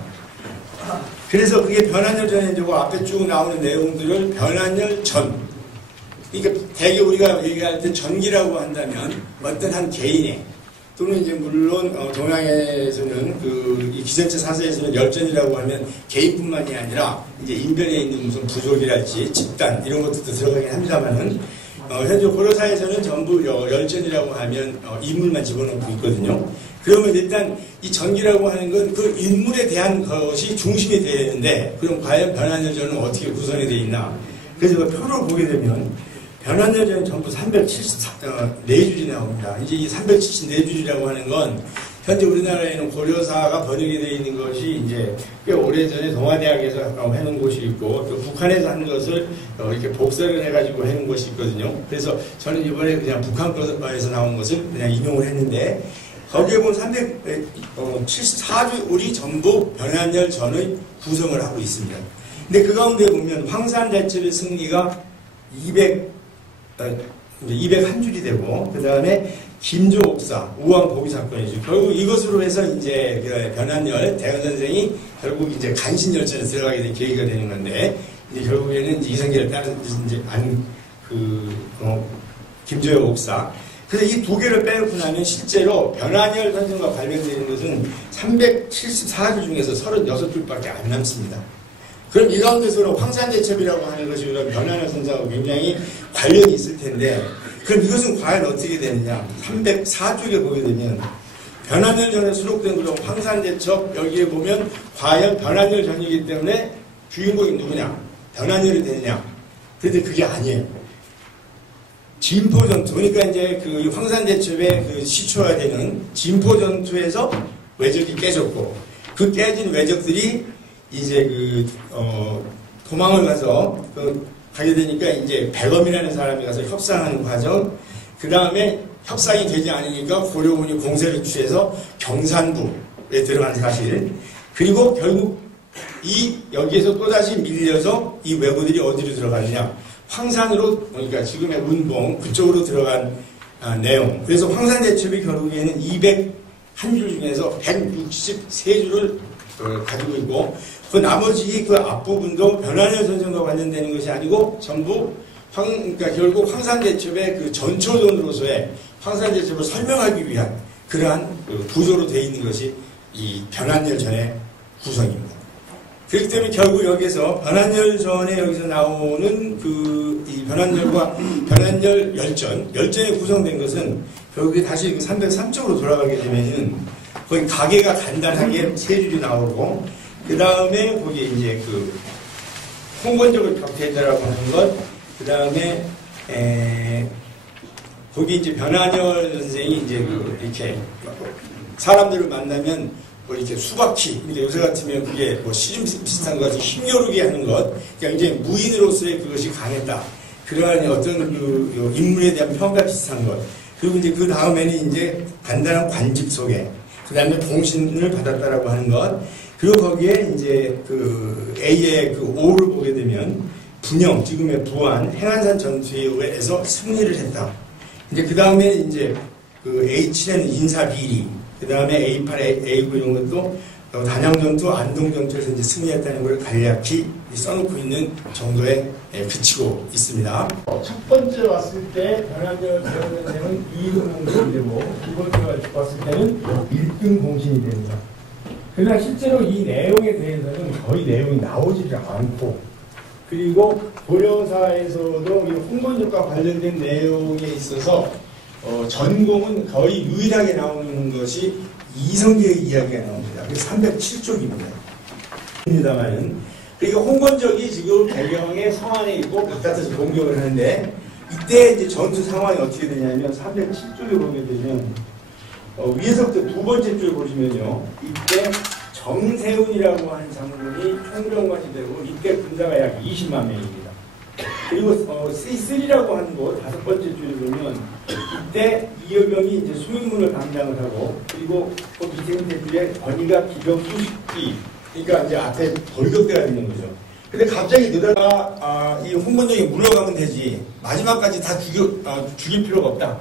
그래서 그게 변한열전에 이제 앞에 쭉 나오는 내용들을 변한열전. 그러니까 대개 우리가 얘기할 때 전기라고 한다면 어떤 한 개인의 또는 이제 물론 동양에서는 이 기전체 사서에서는 열전이라고 하면 개인뿐만이 아니라 이제 인변에 있는 무슨 부족이랄지 집단 이런 것들도 들어가긴 합니다만은 현재 고려사에서는 전부 열전이라고 하면 인물만 집어넣고 있거든요. 그러면 일단 이 전기라고 하는 건 그 인물에 대한 것이 중심이 되어야 되는데 그럼 과연 변한열전은 어떻게 구성이 되어 있나? 그래서 그 표를 보게 되면 변한열전은 전부 374줄이 나옵니다. 이제 이 374줄이라고 하는 건 현재 우리나라에는 고려사가 번역이 되어 있는 것이 이제 꽤 오래전에 동아대학에서 해놓은 곳이 있고 또 북한에서 한 것을 이렇게 복사를 해가지고 해놓은 것이 있거든요. 그래서 저는 이번에 그냥 북한 거에서 나온 것을 그냥 인용을 했는데 거기에 보면 374줄이 전부 변한열전의 구성을 하고 있습니다. 근데 그 가운데 보면 황산대첩의 승리가 201줄이 되고 그 다음에 김조옥사 우왕보기 사건이죠. 결국 이것으로 해서 이제 변한열 대현 선생이 결국 이제 간신열전에 들어가게 된 계기가 되는 건데 이제 결국에는 이제 이성계를 따른 이제 김조옥 옥사. 그래서 이 두 개를 빼놓고 나면 실제로 변한열 선생과 관련되는 것은 374줄 중에서 36줄밖에 안 남습니다. 그럼 이 가운데서 황산대첩이라고 하는 것이 변한열 선생하고 굉장히 관련이 있을 텐데 그럼 이것은 과연 어떻게 되느냐? 304쪽에 보게 되면 변한열전에 수록된 그런 황산대첩 여기에 보면 과연 변한열전이기 때문에 주인공이 누구냐? 변한열이 되느냐? 그런데 그게 아니에요. 진포전투 그러니까 이제 그 황산대첩의 그 시초화되는 진포전투에서 외적이 깨졌고 그 깨진 외적들이 이제 도망을 가서 가게 되니까 이제 백엄이라는 사람이 가서 협상하는 과정, 그 다음에 협상이 되지 않으니까 고려군이 공세를 취해서 경산부에 들어간 사실, 그리고 결국 여기에서 또다시 밀려서 이 왜구들이 어디로 들어가느냐? 황산으로, 그러니까 지금의 운봉, 그쪽으로 들어간 내용. 그래서 황산대첩이 결국에는 한 줄 중에서 163줄을 가지고 있고 그 나머지 그 앞부분도 변환열 선생과 관련되는 것이 아니고 전부 그러니까 결국 황산제첩의 그 전초전으로서의 황산제첩을 설명하기 위한 그러한 구조로 되어 있는 것이 이 변환열 전의 구성입니다. 그렇기 때문에 결국 여기서 변환열 전에 여기서 나오는 이 변환열과 변환열 열전이 구성된 것은 결국에 다시 303쪽으로 돌아가게 되면은 거기 가계가 간단하게 세 줄이 나오고 그 다음에 거기에 이제 그 홍건적을 격퇴했다라고 하는 것, 그 다음에 거기 이제 변환열 선생이 이제 이렇게 사람들을 만나면 뭐 이렇게 수박히, 그러니까 요새 같으면 그게 뭐 시중 비슷한 거 같이 힘겨루게 하는 것, 그러니까 이제 무인으로서의 그것이 강했다. 그러한 어떤 그 인물에 대한 평가 비슷한 것. 그리고 이제 그 다음에는 이제 간단한 관집 소개, 그 다음에 봉신을 받았다라고 하는 것, 그리고 거기에 이제 그 A의 그 O를 보게 되면 분영, 지금의 부안, 행안산 전투에서 승리를 했다. 이제 그 다음에 이제 그 H는 인사비리, 그 다음에 A8, A9 이런 것도 단양전투, 안동전투에서 이제 승리했다는 걸 간략히 써놓고 있는 정도에 그치고 있습니다. 첫 번째 왔을 때 변환열 선생은 2등 공신이 되고 두 번째 왔을 때는 1등 공신이 됩니다. 그러나 실제로 이 내용에 대해서는 거의 내용이 나오지 않고 그리고 도려사에서도 이 홍건적과 관련된 내용에 있어서 전공은 거의 유일하게 나오는 것이 이성계의 이야기가 나옵니다. 그래서 307쪽입니다. 입니다만은 그러니까 홍건적이 지금 배경에 성 안에 있고 바깥에서 공격을 하는데 이때 이제 전투 상황이 어떻게 되냐면 307쪽에 보게 되면 위에서부터 두 번째 쪽에 보시면요. 이때 정세훈이라고 하는 장군이 총병관이 되고 이때 군사가 약 20만 명입니다. 그리고 C3라고 하는 곳 다섯 번째 줄에 보면 이때 이여병이 이제 수익문을 담당을 하고 그리고 그 밑에 줄에 권위가 기병 수십 기 그러니까 이제 앞에 돌격대가 있는 거죠. 근데 갑자기 느다가 이 홍건적이 물러가면 되지 마지막까지 다 죽일 필요가 없다.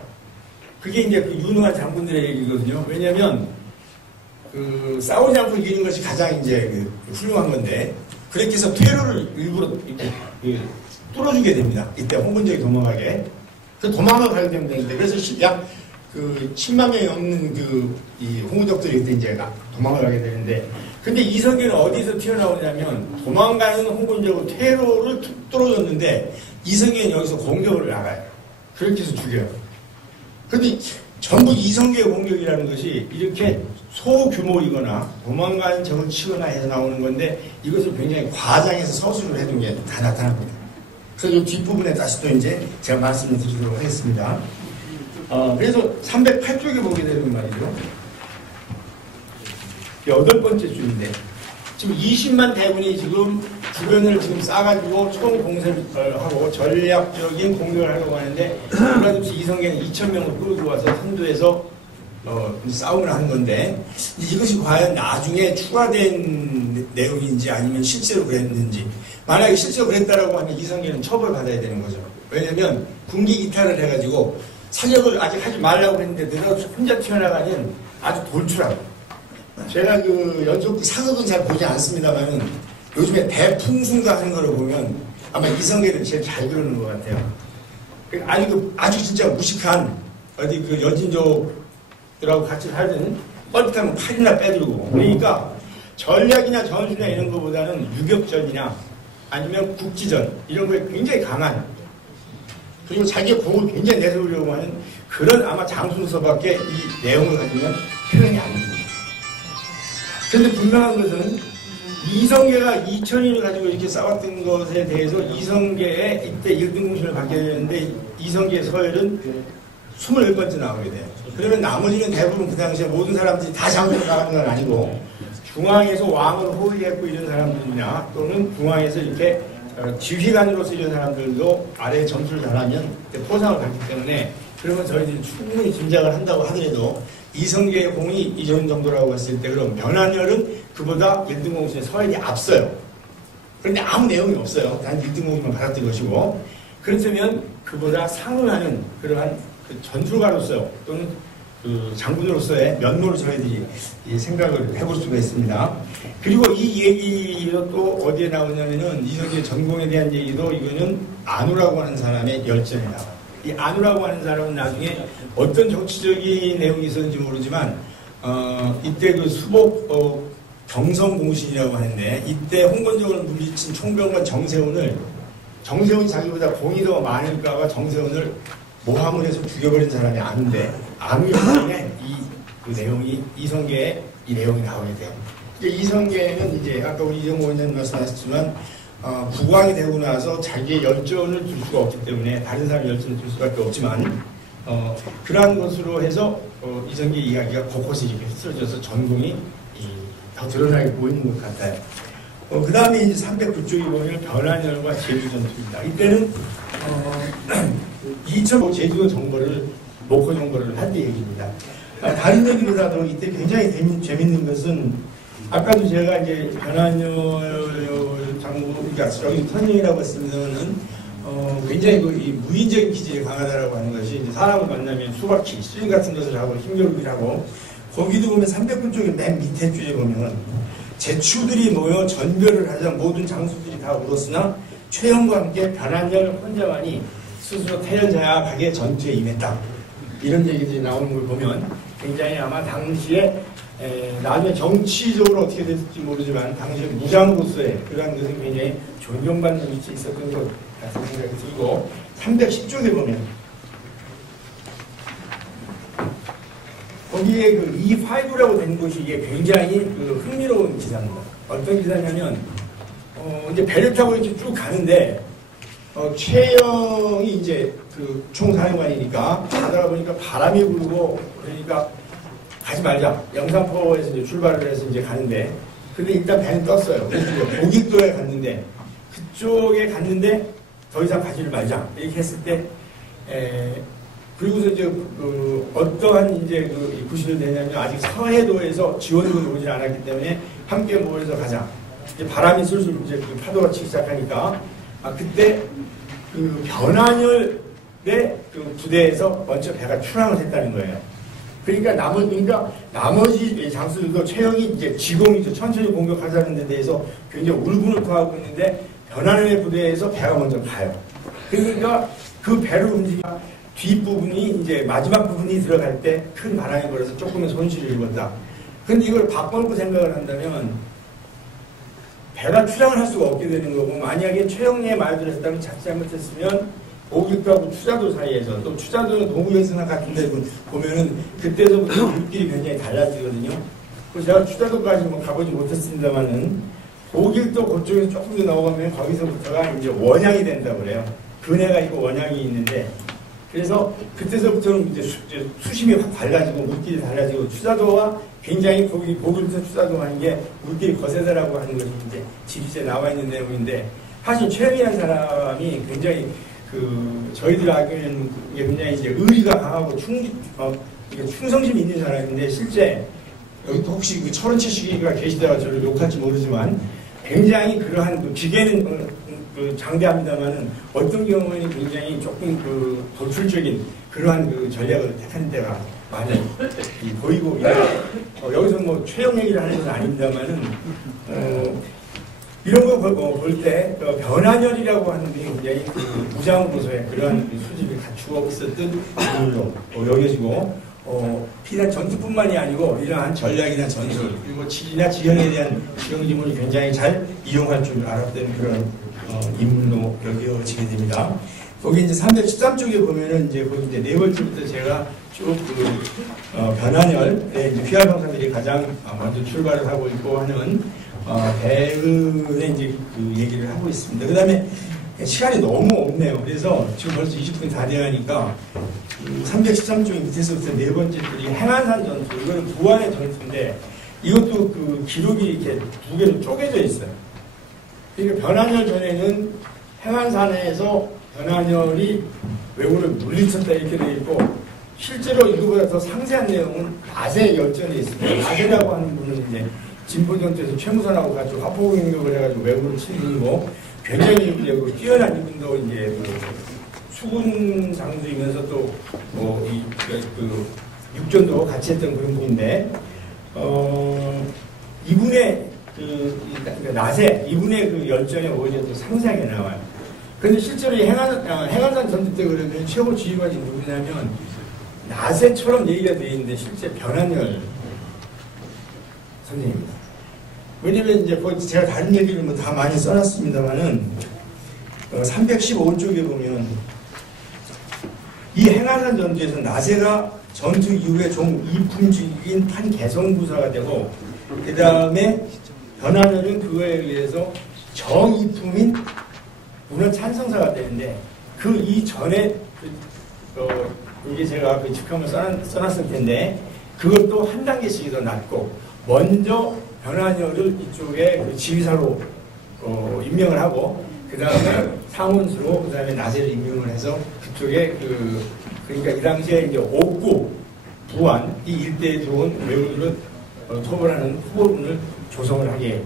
그게 이제 그 유능한 장군들의 얘기거든요. 왜냐하면 그 싸우지 않고 이기는 것이 가장 이제 그 훌륭한 건데 그렇게 해서 퇴로를 일부러 이렇게 뚫어주게 됩니다. 이때 홍건적이 도망가게. 그 도망을 가게 되면 되는데 그래서 약 그 10만 명이 넘는 이 홍건적들이 그때 이제 도망을 가게 되는데 근데 이성계는 어디서 튀어나오냐면 도망가는 홍건적으로 퇴로를 뚫어줬는데 이성계는 여기서 공격을 나가요. 그렇게 해서 죽여요. 근데 전부 이성계의 공격이라는 것이 이렇게 소규모이거나 도망가는 적을 치거나 해서 나오는 건데 이것을 굉장히 과장해서 서술을 해둔 게 다 나타납니다. 그래서 이 뒷부분에 다시 또 이제 제가 말씀을 드리도록 하겠습니다. 그래서 308쪽에 보게 되는 말이죠. 여덟 번째 줄인데 지금 20만 대군이 지금 주변을 지금 싸가지고 총 공세를 하고 전략적인 공격을 하려고 하는데 그러면서 이성계는 2,000명을 끌고 와서 선두에서 싸움을 하는 건데 이것이 과연 나중에 추가된 내용인지 아니면 실제로 그랬는지 만약에 실제로 그랬다라고 하면 이성계는 처벌받아야 되는 거죠. 왜냐하면 군기 이탈을 해가지고 사격을 아직 하지 말라고 했는데 내가 혼자 튀어나가는 아주 돌출하고 제가 그 연속 사극은 잘 보지 않습니다만은 요즘에 대풍순가 하는 거를 보면 아마 이성계는 제일 잘 그러는 것 같아요. 아주 진짜 무식한 어디 그 여진족들하고 같이 살던 뻘짓하면 팔이나 빼들고 그러니까 전략이나 전술이나 이런 것보다는 유격전이나 아니면 국지전 이런 거에 굉장히 강한 그리고 자기의 공을 굉장히 내세우려고 하는 그런 아마 장수로서밖에 이 내용을 가지면 표현이 안 됩니다. 그런데 분명한 것은 이성계가 2,000인을 가지고 이렇게 싸웠던 것에 대해서 이성계의 이때 1등 공신을 받게 되는데 이성계의 서열은 21번째 나오게 돼요. 그러면 나머지는 대부분 그 당시에 모든 사람들이 다 장수로 나가는 건 아니고 중앙에서 왕을 호위했고 이런 사람들이나 또는 중앙에서 이렇게 지휘관으로서 이런 사람들도 아래에 점수를 잘하면 포상을 받기 때문에 그러면 저희들이 충분히 짐작을 한다고 하더라도 이성계의 공이 이 정도라고 했을 때 그럼 변환열은 그보다 1등 공신의 서열이 앞서요. 그런데 아무 내용이 없어요. 단 1등 공신만 받았던 것이고 그렇다면 그보다 상응하는 그러한 그 전술가로서 또는 그 장군으로서의 면모를 저희들이 생각을 해볼 수가 있습니다. 그리고 이 얘기도 또 어디에 나오냐면은 이석의 전공에 대한 얘기도 이거는 안우라고 하는 사람의 열전에 나와요. 이 안우라고 하는 사람은 나중에 어떤 정치적인 내용이 있었는지 모르지만 이때 그 수복 경성공신이라고 하는데 이때 홍건적을 물리친 총병관 정세훈이 자기보다 공이 더 많을까봐 정세훈을 모함을 해서 죽여버린 사람이 안우인데 안우 역전에 그 내용이 이성계에 이 내용이 나오게 돼요. 이성계는 이제 아까 우리 이정호 의원님 말씀하셨지만 국왕이 되고 나서 자기의 열전을 둘 수가 없기 때문에 다른 사람의 열전을 둘 수밖에 없지만 그러한 것으로 해서 이성계 이야기가 곳곳에 이렇게 쓰여져서 전공이 더 드러나게 보이는 것 같아요. 그 다음에 이제 309쪽에 보면 변환열과 제주전투입니다. 이때는 2005 제주도 정보를 목포 정보를 할 때 얘기입니다. 다른 얘기보다도 이때 굉장히 재밌는 것은 아까도 제가 이제 변환열 장군 여기 선생이라고 했으면은 굉장히 이 무인적인 기질이 강하다라고 하는 것이 이제 사람을 만나면 수박기, 수인 같은 것을 하고 힘겨루기를 하고 거기도 보면 309쪽의 맨 밑에 줄에 보면 제추들이 모여 전별을 하자 모든 장수들이 다 울었으나 최영과 함께 변환열 혼자만이 스스로 태연자약하게 전투에 임했다. 이런 얘기들이 나오는 걸 보면 굉장히 아마 당시에 나중에 정치적으로 어떻게 됐을지 모르지만 당시에 무장으로서의 그러한 것은 굉장히 존경받는 위치에 있었던 것 같은 생각이 들고 310쪽에 보면 거기에 그 E5라고 된 곳이 이게 굉장히 그 흥미로운 기사입니다. 어떤 기사냐면 이제 배를 타고 이렇게 쭉 가는데 최영이 이제 그 총사령관이니까 가다가 보니까 바람이 불고 그러니까 가지 말자. 영산포에서 이제 출발을 해서 이제 가는데 근데 일단 배는 떴어요. 그래서 고길도에 갔는데 그쪽에 갔는데 더 이상 가지를 말자. 이렇게 했을 때 그리고서 이제 어떠한 이제 그 구실이 되냐면 아직 서해도에서 지원군이 오지 않았기 때문에 함께 모여서 가자. 이제 바람이 슬슬 이제 그 파도가 치기 시작하니까 그때 그 변환열의 그 부대에서 먼저 배가 출항을 했다는 거예요. 그러니까 나머지 장수들도 최영이 이제 지공이 천천히 공격하자는 데 대해서 굉장히 울분을 토하고 있는데 변환열의 부대에서 배가 먼저 가요. 그러니까 그 배를 움직이다 뒷부분이 이제 마지막 부분이 들어갈 때 큰 바람이 불어서 조금의 손실을 입었다. 근데 이걸 바꿔놓고 생각을 한다면 배가 출항을 할 수가 없게 되는 거고 만약에 최영리의 말대로 했다면 자칫 잘못했으면 오길도하고 추자도 사이에서 또 추자도는 동구에서나 같은 데 보면은 그때서부터 물길이 굉장히 달라지거든요. 그래서 제가 추자도까지 뭐 가보지 못했습니다만은 오길도 그쪽에서 조금 더 넘어가면 거기서부터가 이제 원양이 된다고 그래요. 근해가 있고 원양이 있는데 그래서 그때서부터는 이제 수심이 확 달라지고 물길이 달라지고 추자도와 굉장히 보길도 추자도 하는 게 물길이 거세다라고 하는 것이 이제 지리에 나와 있는 내용인데 사실 최영이라는 사람이 굉장히 저희들 알기에는 굉장히 이제 의리가 강하고 충성심이 있는 사람인데 실제 여기 또 혹시 그 철원채식이가 계시다가 저를 욕할지 모르지만 굉장히 그러한 기계는 장대합니다만은 어떤 경우에는 굉장히 조금 도출적인 그러한 전략을 택한 때가 많이 보이고 여기서 뭐 최영 얘기를 하는 건 아닙니다만은 이런 거 볼 때 변환열이라고 하는 게 굉장히 무장으로서의 그러한 수집을 갖추고 있었던 인물로 여겨지고 비단 전투뿐만이 아니고 이러한 전략이나 전술 그리고 지리나 지형에 대한 지형지물을 굉장히 잘 이용할 줄 알았던 그런 인물로 여겨지게 됩니다. 거기 이제 313쪽에 보면은 이제 거기 이제 네 번째부터 제가 쭉 변환열의 피하병사들이 가장 먼저 출발을 하고 있고 하는 배은의 이제 그 얘기를 하고 있습니다. 그 다음에 시간이 너무 없네요. 그래서 지금 벌써 20분이 다 돼야 하니까 313쪽 밑에서부터 네 번째 줄이 행안산 전투. 이거는 부안의 전투인데 이것도 그 기록이 이렇게 두 개로 쪼개져 있어요. 그러니까 변환열 전에는 행안산에서 변환열이 왜군을 물리쳤다 이렇게 되어 있고 실제로 이거보다 더 상세한 내용은 나세 열전에 있습니다. 나세라고 하는 분은 이제 진보전투에서 최무선하고 같이 화포 공격을 해가지고 왜군을 친 분이고 굉장히 뛰어난 이분도 이제 수군 장수이면서 또 육전도 같이 했던 그런 분인데 이분의 낮에 이분의 그 열정의 오히려 상상에 나와요. 근데 실제로 이 행안산 전투 때 그러면 최고 지휘관이 누구냐면 나세처럼 얘기가 되어 있는데 실제 변한열 선생님입니다. 왜냐면 이제 제가 다른 얘기를 뭐 다 많이 써놨습니다만은 315쪽에 보면 이 행안산 전투에서 나세가 전투 이후에 종 2품직인 판개성부사가 되고 그 다음에 변한열은 그거에 의해서 정이품인 문헌 찬성사가 되는데 그 이전에 이게 제가 그 직함을 써놨을 텐데 그것도 한 단계씩 더 낮고 먼저 변한열을 이쪽에 그 지휘사로 임명을 하고 그 다음에 상원수로 그 다음에 나세를 임명을 해서 그쪽에 그러니까 이 당시에 이제 옥구 부안 이 일대에 들어온 외국인을 토벌하는 후보군을 조성을 하게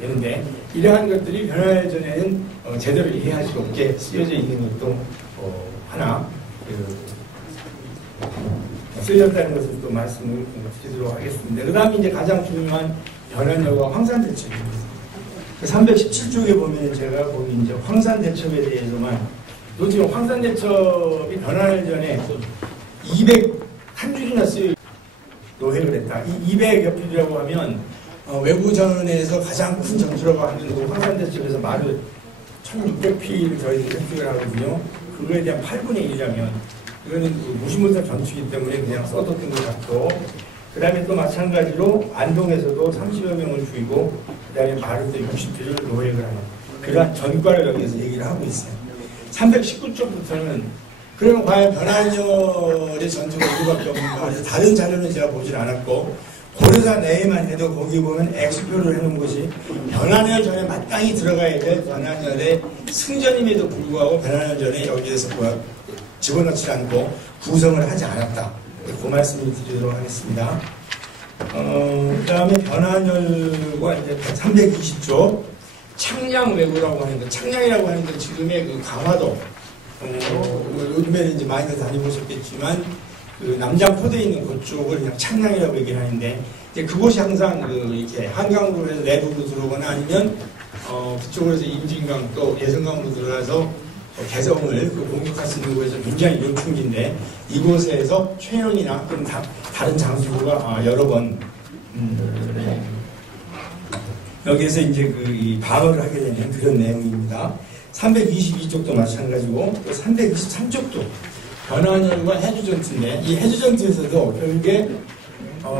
되는데 이러한 것들이 변한열 전에는 제대로 이해할 수 없게 쓰여져 있는 것도 하나 쓰여졌다는 것을 또 말씀을 드리도록 하겠습니다. 그 다음에 이제 가장 중요한 변한열과 황산대첩입니다. 317쪽에 보면 제가 거기 이제 황산대첩에 대해서만 또 지금 황산대첩이 변한열 전에 201줄이나 쓰여 노획을 했다. 이 200여 줄이라고 하면 외구전에서 가장 큰 전투라고 하는 그 황산대첩에서 말을 1600피를 저희들이 획득을 하거든요. 그거에 대한 8분의 1이라면 이거는 무시무시한 전투이기 때문에 그냥 써뒀던 것 같고 그 다음에 또 마찬가지로 안동에서도 30여 명을 죽이고 그 다음에 마루도 60피를 노획을 하는 그러한 전과를 여기서 얘기를 하고 있어요. 319쪽부터는 그러면 과연 변한열의 전투가 이거밖에 없는가 그래서 다른 자료는 제가 보질 않았고 고려사 내에만 해도 거기 보면 X표를 해놓은 것이 변한열 전에 마땅히 들어가야 될 변한열의 승전임에도 불구하고 변한열 전에 여기에서 집어넣지 않고 구성을 하지 않았다. 그 말씀을 드리도록 하겠습니다. 그 다음에 변한열과 이제 320조 창량외구라고 하는데 창량이라고 하는 건 지금의 그 강화도 요즘에는 이제 많이들 다녀보셨겠지만 그 남장포대에 있는 그쪽을 그냥 창량이라고 얘기를 하는데 이제 그곳이 항상 이렇게 한강으로 해서 내부로 들어오거나 아니면 그쪽으로 해서 임진강 또 예성강으로 들어가서 개성을 공격할 수 있는 곳에서 굉장히 요충지인데 이곳에서 최연이나 또는 다른 장수가 여러 번 여기에서 이제 이 방어를 하게 되는 그런 내용입니다. 322쪽도 마찬가지고 또 323쪽도 변한열과 해주전투인데 이 해주전투에서도 결국에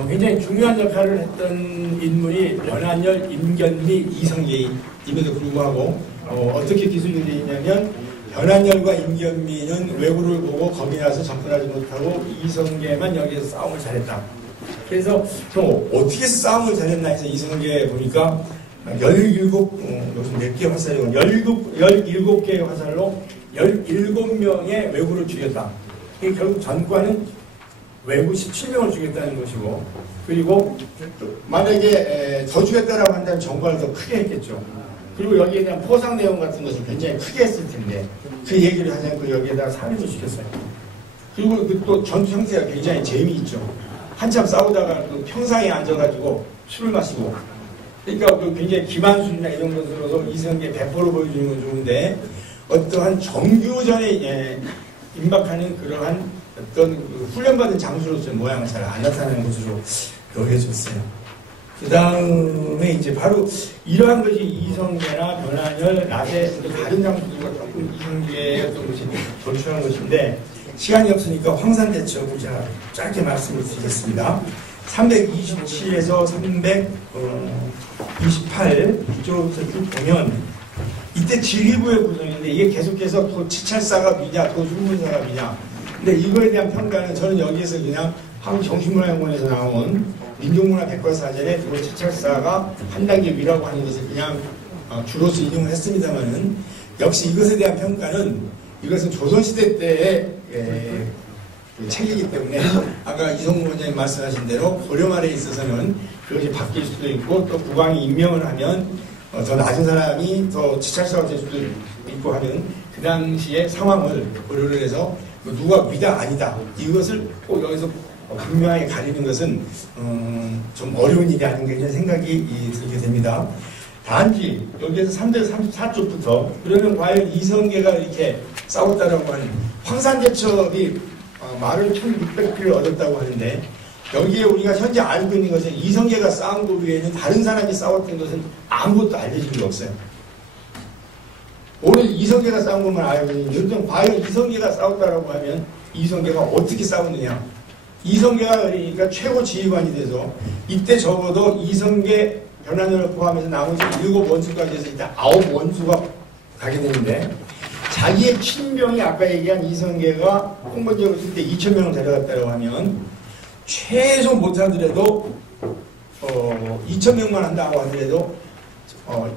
굉장히 중요한 역할을 했던 인물이 변한열, 임견미, 이성계임에도 불구하고 어떻게 기술이 되어 있냐면 변한열과 임견미는 왜구를 보고 겁이 나서 접근하지 못하고 이성계만 여기에서 싸움을 잘했다. 그래서 또 어떻게 해서 싸움을 잘했나 해서 이성계 보니까 17개 화살이고 17개의 화살로 17명의 왜구를 죽였다. 결국 전과는 왜구 17명을 죽였다는 것이고 그리고 만약에 더 죽였다라고 한다면 전과를 더 크게 했겠죠. 그리고 여기에 대한 포상 내용 같은 것을 굉장히 크게 했을 텐데 그 얘기를 하지 않고 여기에다가 살인을 시켰어요. 그리고 또 전투 형태가 굉장히 재미있죠. 한참 싸우다가 그 평상에 앉아가지고 술을 마시고 그러니까 굉장히 기만술이나 이런 것으로서 이성계 배포를 보여주는 건 좋은데 어떠한 정규전에 임박하는 그러한 어떤 훈련받은 장수로서의 모양을 잘 안 나타나는 것으로 보여줬어요. 그 다음에 이제 바로 이러한 것이 이성계나 변한열, 나세, 다른 장수들과 조금 이성계였던 것이 도출한 것인데 시간이 없으니까 황산대첩을 제가 짧게 말씀을 드리겠습니다. 327에서 328 이쪽부터 쭉 보면 이때 지휘부의 구성인데 이게 계속해서 도치찰사가 미냐 도술문사가 미냐 근데 이거에 대한 평가는 저는 여기에서 그냥 한국정신문화연구원에서 나온 민족문화 백과사전에 도치찰사가 한 단계 위라고 하는 것을 그냥 주로서 인용을 했습니다만은 역시 이것에 대한 평가는 이것은 조선시대 때의 책이기 때문에 아까 이성문 원장님 말씀하신 대로 고려말에 있어서는 그것이 바뀔 수도 있고 또 국왕이 임명을 하면 더 낮은 사람이 더 지찰사가 될 수도 있고 하는 그 당시의 상황을 고려를 해서 누가 위다 아니다 이것을 꼭 여기서 분명하게 가리는 것은 좀 어려운 일이 아닌가 이런 생각이 들게 됩니다. 단지 여기에서 334쪽부터 그러면 과연 이성계가 이렇게 싸웠다라고 하는 황산제첩이 말을 1600피를 얻었다고 하는데 여기에 우리가 현재 알고 있는 것은 이성계가 싸운 것 외에는 다른 사람이 싸웠던 것은 아무것도 알려진 게 없어요. 오늘 이성계가 싸운 것만 알고 있는데 과연 이성계가 싸웠다라고 하면 이성계가 어떻게 싸웠느냐. 이성계가 그러니까 최고 지휘관이 돼서 이때 적어도 이성계 변환을 포함해서 나머지 7원수까지 해서 일단 9원수가 가게 되는데 자기의 친병이 아까 얘기한 이성계가 홍건적으로 쓸 때 2,000명을 데려갔다고 하면 최소 못하더라도 2,000명만 한다고 하더라도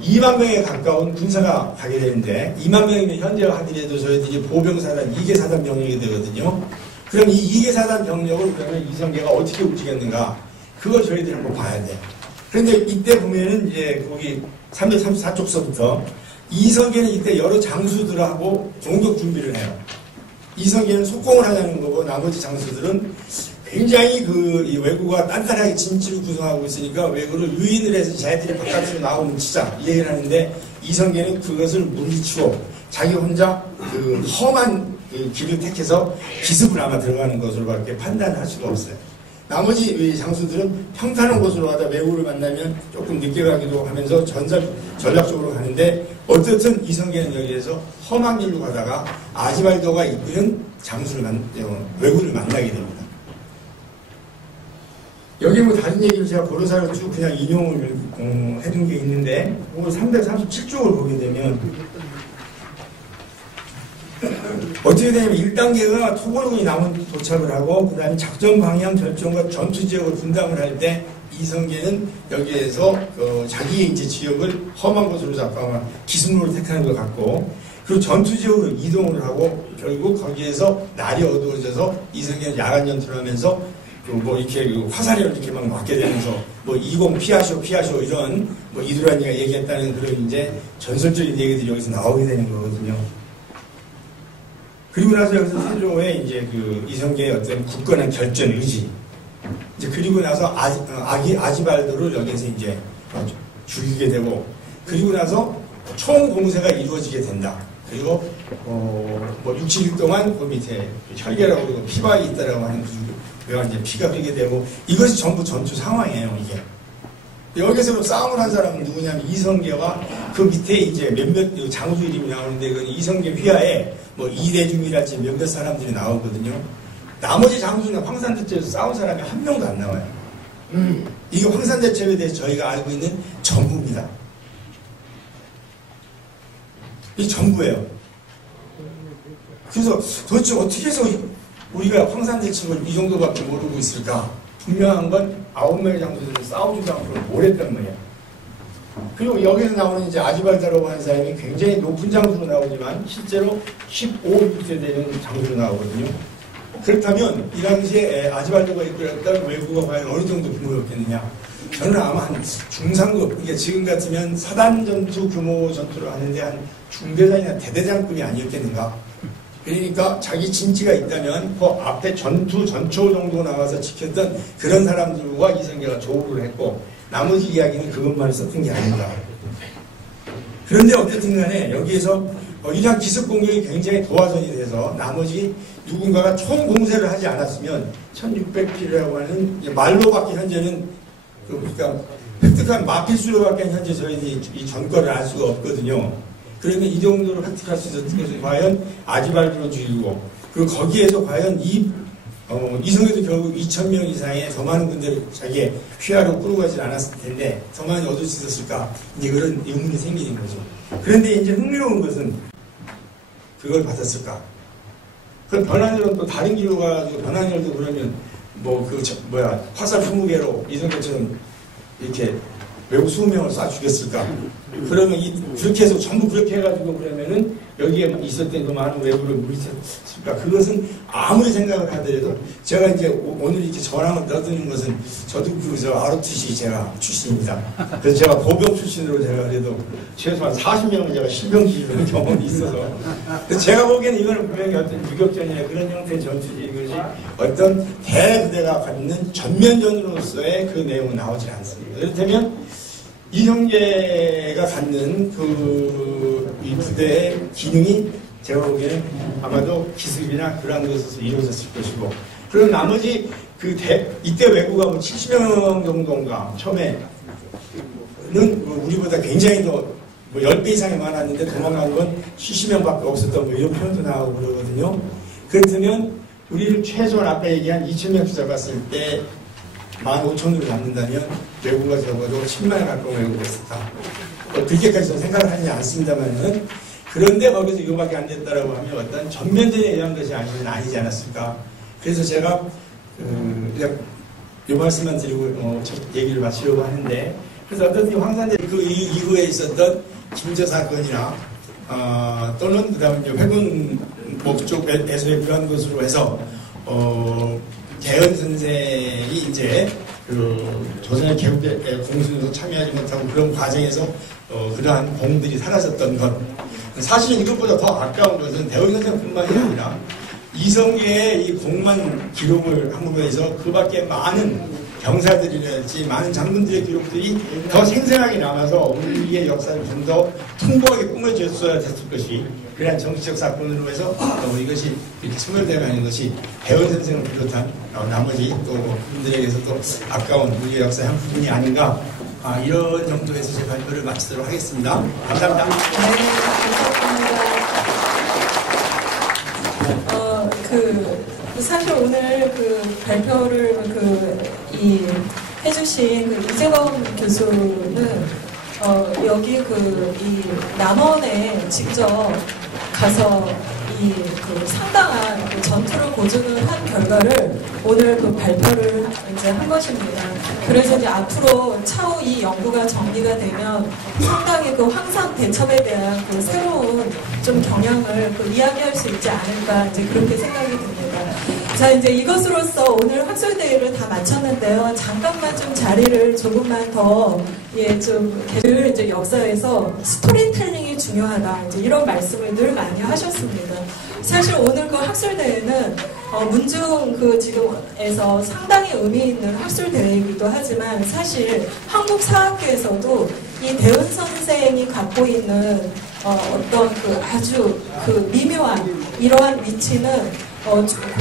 2만 명에 가까운 군사가 가게 되는데 2만 명이면 현재 하더라도 저희들이 보병사단 2개사단 병력이 되거든요. 그럼 이 2개사단 병력을 그러면 이성계가 어떻게 움직였는가 그걸 저희들이 한번 봐야 돼요. 그런데 이때 보면은 이제 거기 334쪽서부터 이성계는 이때 여러 장수들하고 공격 준비를 해요. 이성계는 속공을 하자는 거고 나머지 장수들은 굉장히 이 왜구가 단단하게 진지를 구성하고 있으니까 왜구를 유인을 해서 자기들이 바깥으로 나오면 치자 이 얘기를 하는데 이성계는 그것을 물리치고 자기 혼자 그 험한 길을 택해서 기습을 아마 들어가는 것으로밖에 판단할 수가 없어요. 나머지 장수들은 평탄한 곳으로 가다 왜구를 만나면 조금 늦게 가기도 하면서 전략적으로 가는데 어쨌든 이성계는 여기에서 험한 길로 가다가 아지발도가 이끄는 왜구를 만나게 됩니다. 여기 뭐 다른 얘기를 제가 고려사로 쭉 그냥 인용을 해둔 게 있는데 오늘 337쪽을 보게 되면 어떻게 되냐면 1단계가 토벌군이 도착을 하고 그 다음에 작전 방향 결정과 전투 지역을 분담을 할 때 이성계는 여기에서 자기의 이제 지역을 험한 곳으로 잡고 기습로를 택하는 것 같고 그리고 전투 지역으로 이동을 하고 결국 거기에서 날이 어두워져서 이성계는 야간 전투를 하면서 뭐 이렇게 화살을 이렇게 막 맞게 되면서 뭐 20 피하쇼 이런 뭐 이두란이가 얘기했다는 그런 이제 전설적인 얘기들이 여기서 나오게 되는 거거든요. 그리고 나서 여기서 세조의 이제 이성계의 어떤 굳건한 결전 의지 이제 그리고 나서 아지발도를 여기서 이제 죽이게 되고 그리고 나서 총 공세가 이루어지게 된다. 그리고 뭐 6, 7일 동안 그 밑에 혈계라고 그러고 피바이 있다라고 하는 그가 이제 피가 흐르게 되고 이것이 전부 전투 상황이에요. 이게 여기서 싸움을 한 사람은 누구냐면 이성계와 그 밑에 이제 몇몇 장수 이름이 나오는데 그 이성계 휘하에 뭐 이대중이랄지 몇몇 사람들이 나오거든요. 나머지 장수는 황산대첩에서 싸운 사람이 한 명도 안 나와요. 이게 황산대첩에 대해서 저희가 알고 있는 전부입니다. 이 전부예요. 그래서 도대체 어떻게 해서 우리가 황산대첩을 이 정도밖에 모르고 있을까? 분명한 건 9명의 장수들은 싸우지도 않고 뭘 했단 말이야. 그리고 여기서 나오는 이제 아지발다라고 하는 사람이 굉장히 높은 장수로 나오지만 실제로 15, 6세 되는 장수로 나오거든요. 그렇다면 이 당시에 아지발다가 이끌었던 왜구가 과연 어느 정도 규모였겠느냐? 저는 아마 한 중상급, 그러니까 지금 같으면 사단 전투 규모 전투를 하는데 한 중대장이나 대대장급이 아니었겠는가? 그러니까 자기 진지가 있다면 그 앞에 전초 정도 나와서 지켰던 그런 사람들과 이성계가 조우를 했고 나머지 이야기는 그것만 썼던 게 아닌가. 그런데 어쨌든 간에 여기에서 이러한 기습 공격이 굉장히 도화선이 돼서 나머지 누군가가 총 공세를 하지 않았으면 1600피라고 하는 말로밖에 현재는 그러니까 획득한 마필수로밖에 현재 저희들이 이 전과를 알 수가 없거든요. 그러면 이 정도로 획득할 수 있었던 것은 과연 아지발도로 죽이고 그리고 거기에서 과연 이성계도 결국 2,000명 이상의 더 많은 군대를 자기의 휘하로 끌고 가지 않았을 텐데 더 많이 얻을 수 있었을까? 이제 그런 의문이 생기는 거죠. 그런데 이제 흥미로운 것은 그걸 받았을까? 그럼 변환열은 또 다른 길로 가가지고 변환열도 그러면 화살 20개로 이성계처럼 이렇게 외국 20명을 쏴 죽였을까? 그러면 그렇게 해서 전부 그렇게 해가지고 그러면은 여기에 있었던 그 많은 외부를 무리쳤을까? 그것은 아무리 생각을 하더라도 제가 이제 오늘 이렇게 저랑을 떠드는 것은 저도 그 ROTC 제가 출신입니다. 그래서 제가 보병 출신으로 제가 그래도 최소한 40년은 제가 실병지휘로 경험이 있어서 그래서 제가 보기에는 이거는 분명히 어떤 유격전이나 그런 형태의 전투지 이것이 어떤 대부대가 갖는 전면전으로서의 그 내용은 나오지 않습니다. 그렇다면 이형제가 갖는 이 부대의 기능이 제가 보기에는 아마도 기습이나 그러한 것에서 이루어졌을 것이고, 그리고 나머지 이때 외구가 뭐 70명 정도인가, 처음에는 우리보다 굉장히 더 10배 이상이 많았는데 도망간 건 70명밖에 없었던 거, 이런 표현도 나오고 그러거든요. 그렇다면 우리를 최소한 아까 얘기한 2,000명 잡았을 때 15,000으로 잡는다면 외국가 적어도 10만에 가까운 외국가 있었다. 그렇게까지 저는 생각을 하지 않습니다만은, 그런데 거기서 이거밖에 안 됐다라고 하면 어떤 전면전에 의한 것이 아니지 않았을까. 그래서 제가 그냥 이 말씀만 드리고 얘기를 마치려고 하는데, 그래서 어떻게 황산대 그 이후에 있었던 김저 사건이나 또는 그다음에 이제 회군 목적 배수에 필요한 것으로 해서 대현 선생이 이제 조선의 개국의 공순에서 참여하지 못하고 그런 과정에서 그러한 공들이 사라졌던 것. 사실은 이것보다 더 아까운 것은 대현 선생뿐만이 아니라 이성계의 이 공만 기록을 한국에서 그 밖에 많은 병사들이랄지 많은 장군들의 기록들이 더 생생하게 남아서 우리의 역사를 좀 더 풍부하게 꾸며줬어야 됐을 것이, 그러한 정치적 사건으로 해서 이것이 이렇게 소멸되는 것이 대원 선생을 비롯한 나머지 또 분들에게서 또 아까운 우리의 역사의 한 부분이 아닌가, 이런 정도에서 제 발표를 마치도록 하겠습니다. 감사합니다. 네, 감사합니다. 사실 오늘 발표를 해주신 이재범 교수는 여기 이 남원에 직접 가서 상당한 전투를 고증을 한 결과를 오늘 발표를 이제 한 것입니다. 그래서 이제 앞으로 차후 이 연구가 정리가 되면 상당히 황산 대첩에 대한 새로운 좀 경향을 이야기할 수 있지 않을까, 이제 그렇게 생각이 듭니다. 자, 이제 이것으로써 오늘 학술대회를 다 마쳤는데요. 잠깐만 좀 자리를 조금만 더, 이제 역사에서 스토리텔링이 중요하다, 이제 이런 말씀을 늘 많이 하셨습니다. 사실 오늘 학술대회는 문중 지도에서 상당히 의미 있는 학술대회이기도 하지만, 사실 한국사학계에서도 이 대은 선생이 갖고 있는 어떤 아주 미묘한 이러한 위치는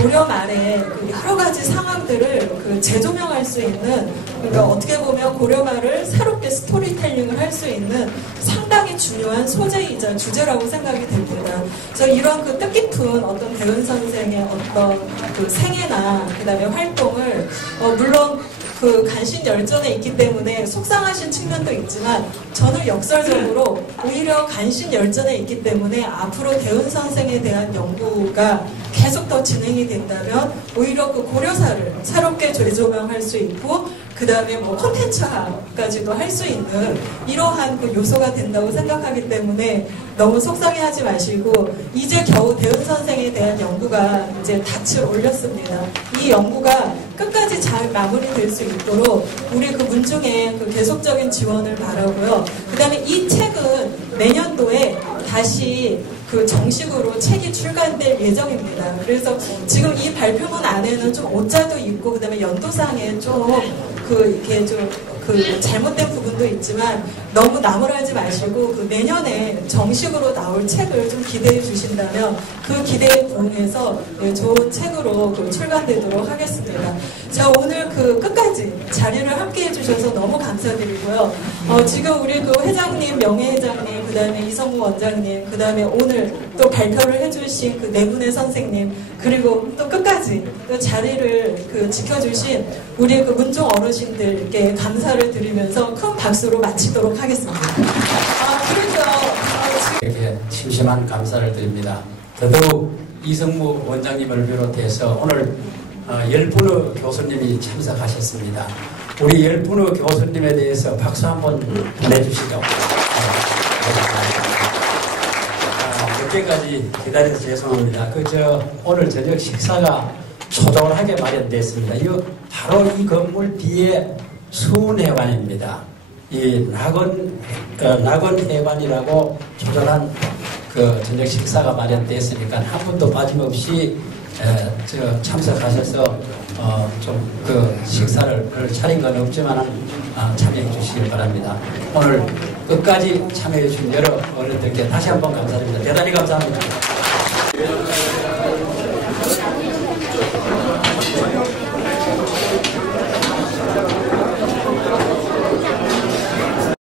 고려 말에 여러 가지 상황들을 재조명할 수 있는, 그러니까 어떻게 보면 고려 말을 새롭게 스토리텔링을 할 수 있는 상당히 중요한 소재이자 주제라고 생각이 됩니다. 그래서 이런 뜻깊은 어떤 대은 선생의 어떤 생애나 그다음에 활동을 물론 간신 열전에 있기 때문에 속상하신 측면도 있지만, 저는 역설적으로 오히려 간신 열전에 있기 때문에 앞으로 대은 선생에 대한 연구가 계속 더 진행이 된다면 오히려 고려사를 새롭게 재조명할 수 있고, 그 다음에 콘텐츠화까지도 할 수 있는 이러한 요소가 된다고 생각하기 때문에 너무 속상해하지 마시고, 이제 겨우 대은 선생에 대한 연구가 이제 닻을 올렸습니다. 이 연구가 끝까지 잘 마무리될 수 있도록 우리 문중의 계속적인 지원을 바라고요. 그 다음에 이 책은 내년도에 다시 정식으로 책이 출간될 예정입니다. 그래서 지금 이 발표문 안에는 좀 오자도 있고, 그 다음에 연도상에 이렇게 잘못된 부분도 있지만 너무 나무라지 마시고 내년에 정식으로 나올 책을 좀 기대해 주신다면 그 기대에 부응해서 좋은 책으로 출간되도록 하겠습니다. 자, 오늘 끝까지 자리를 함께 해주셔서 너무 감사드리고요. 지금 우리 회장님, 명예회장님, 그 다음에 이성무 원장님, 그 다음에 오늘 또 발표를 해주신 네 분의 선생님, 그리고 또 끝까지 또 자리를 지켜주신 우리 문종 어르신들께 감사를 드리면서 큰 박수로 마치도록 하겠습니다. 이렇게 심심한 감사를 드립니다. 더더욱 이성무 원장님을 비롯해서 오늘 10분의 교수님이 참석하셨습니다. 우리 10분의 교수님에 대해서 박수 한번 보내주시죠. 늦게까지 기다려서 죄송합니다. 오늘 저녁 식사가 초조하게 마련됐습니다. 이거 바로 이 건물 뒤에 수운해관입니다. 이 낙원해관이라고 조절한 저녁 식사가 마련됐으니까 한 분도 빠짐없이 참석하셔서 식사를 차린 건 없지만 참여해 주시길 바랍니다. 오늘 끝까지 참여해 주신 여러 어른들께 다시 한번 감사드립니다. 대단히 감사합니다.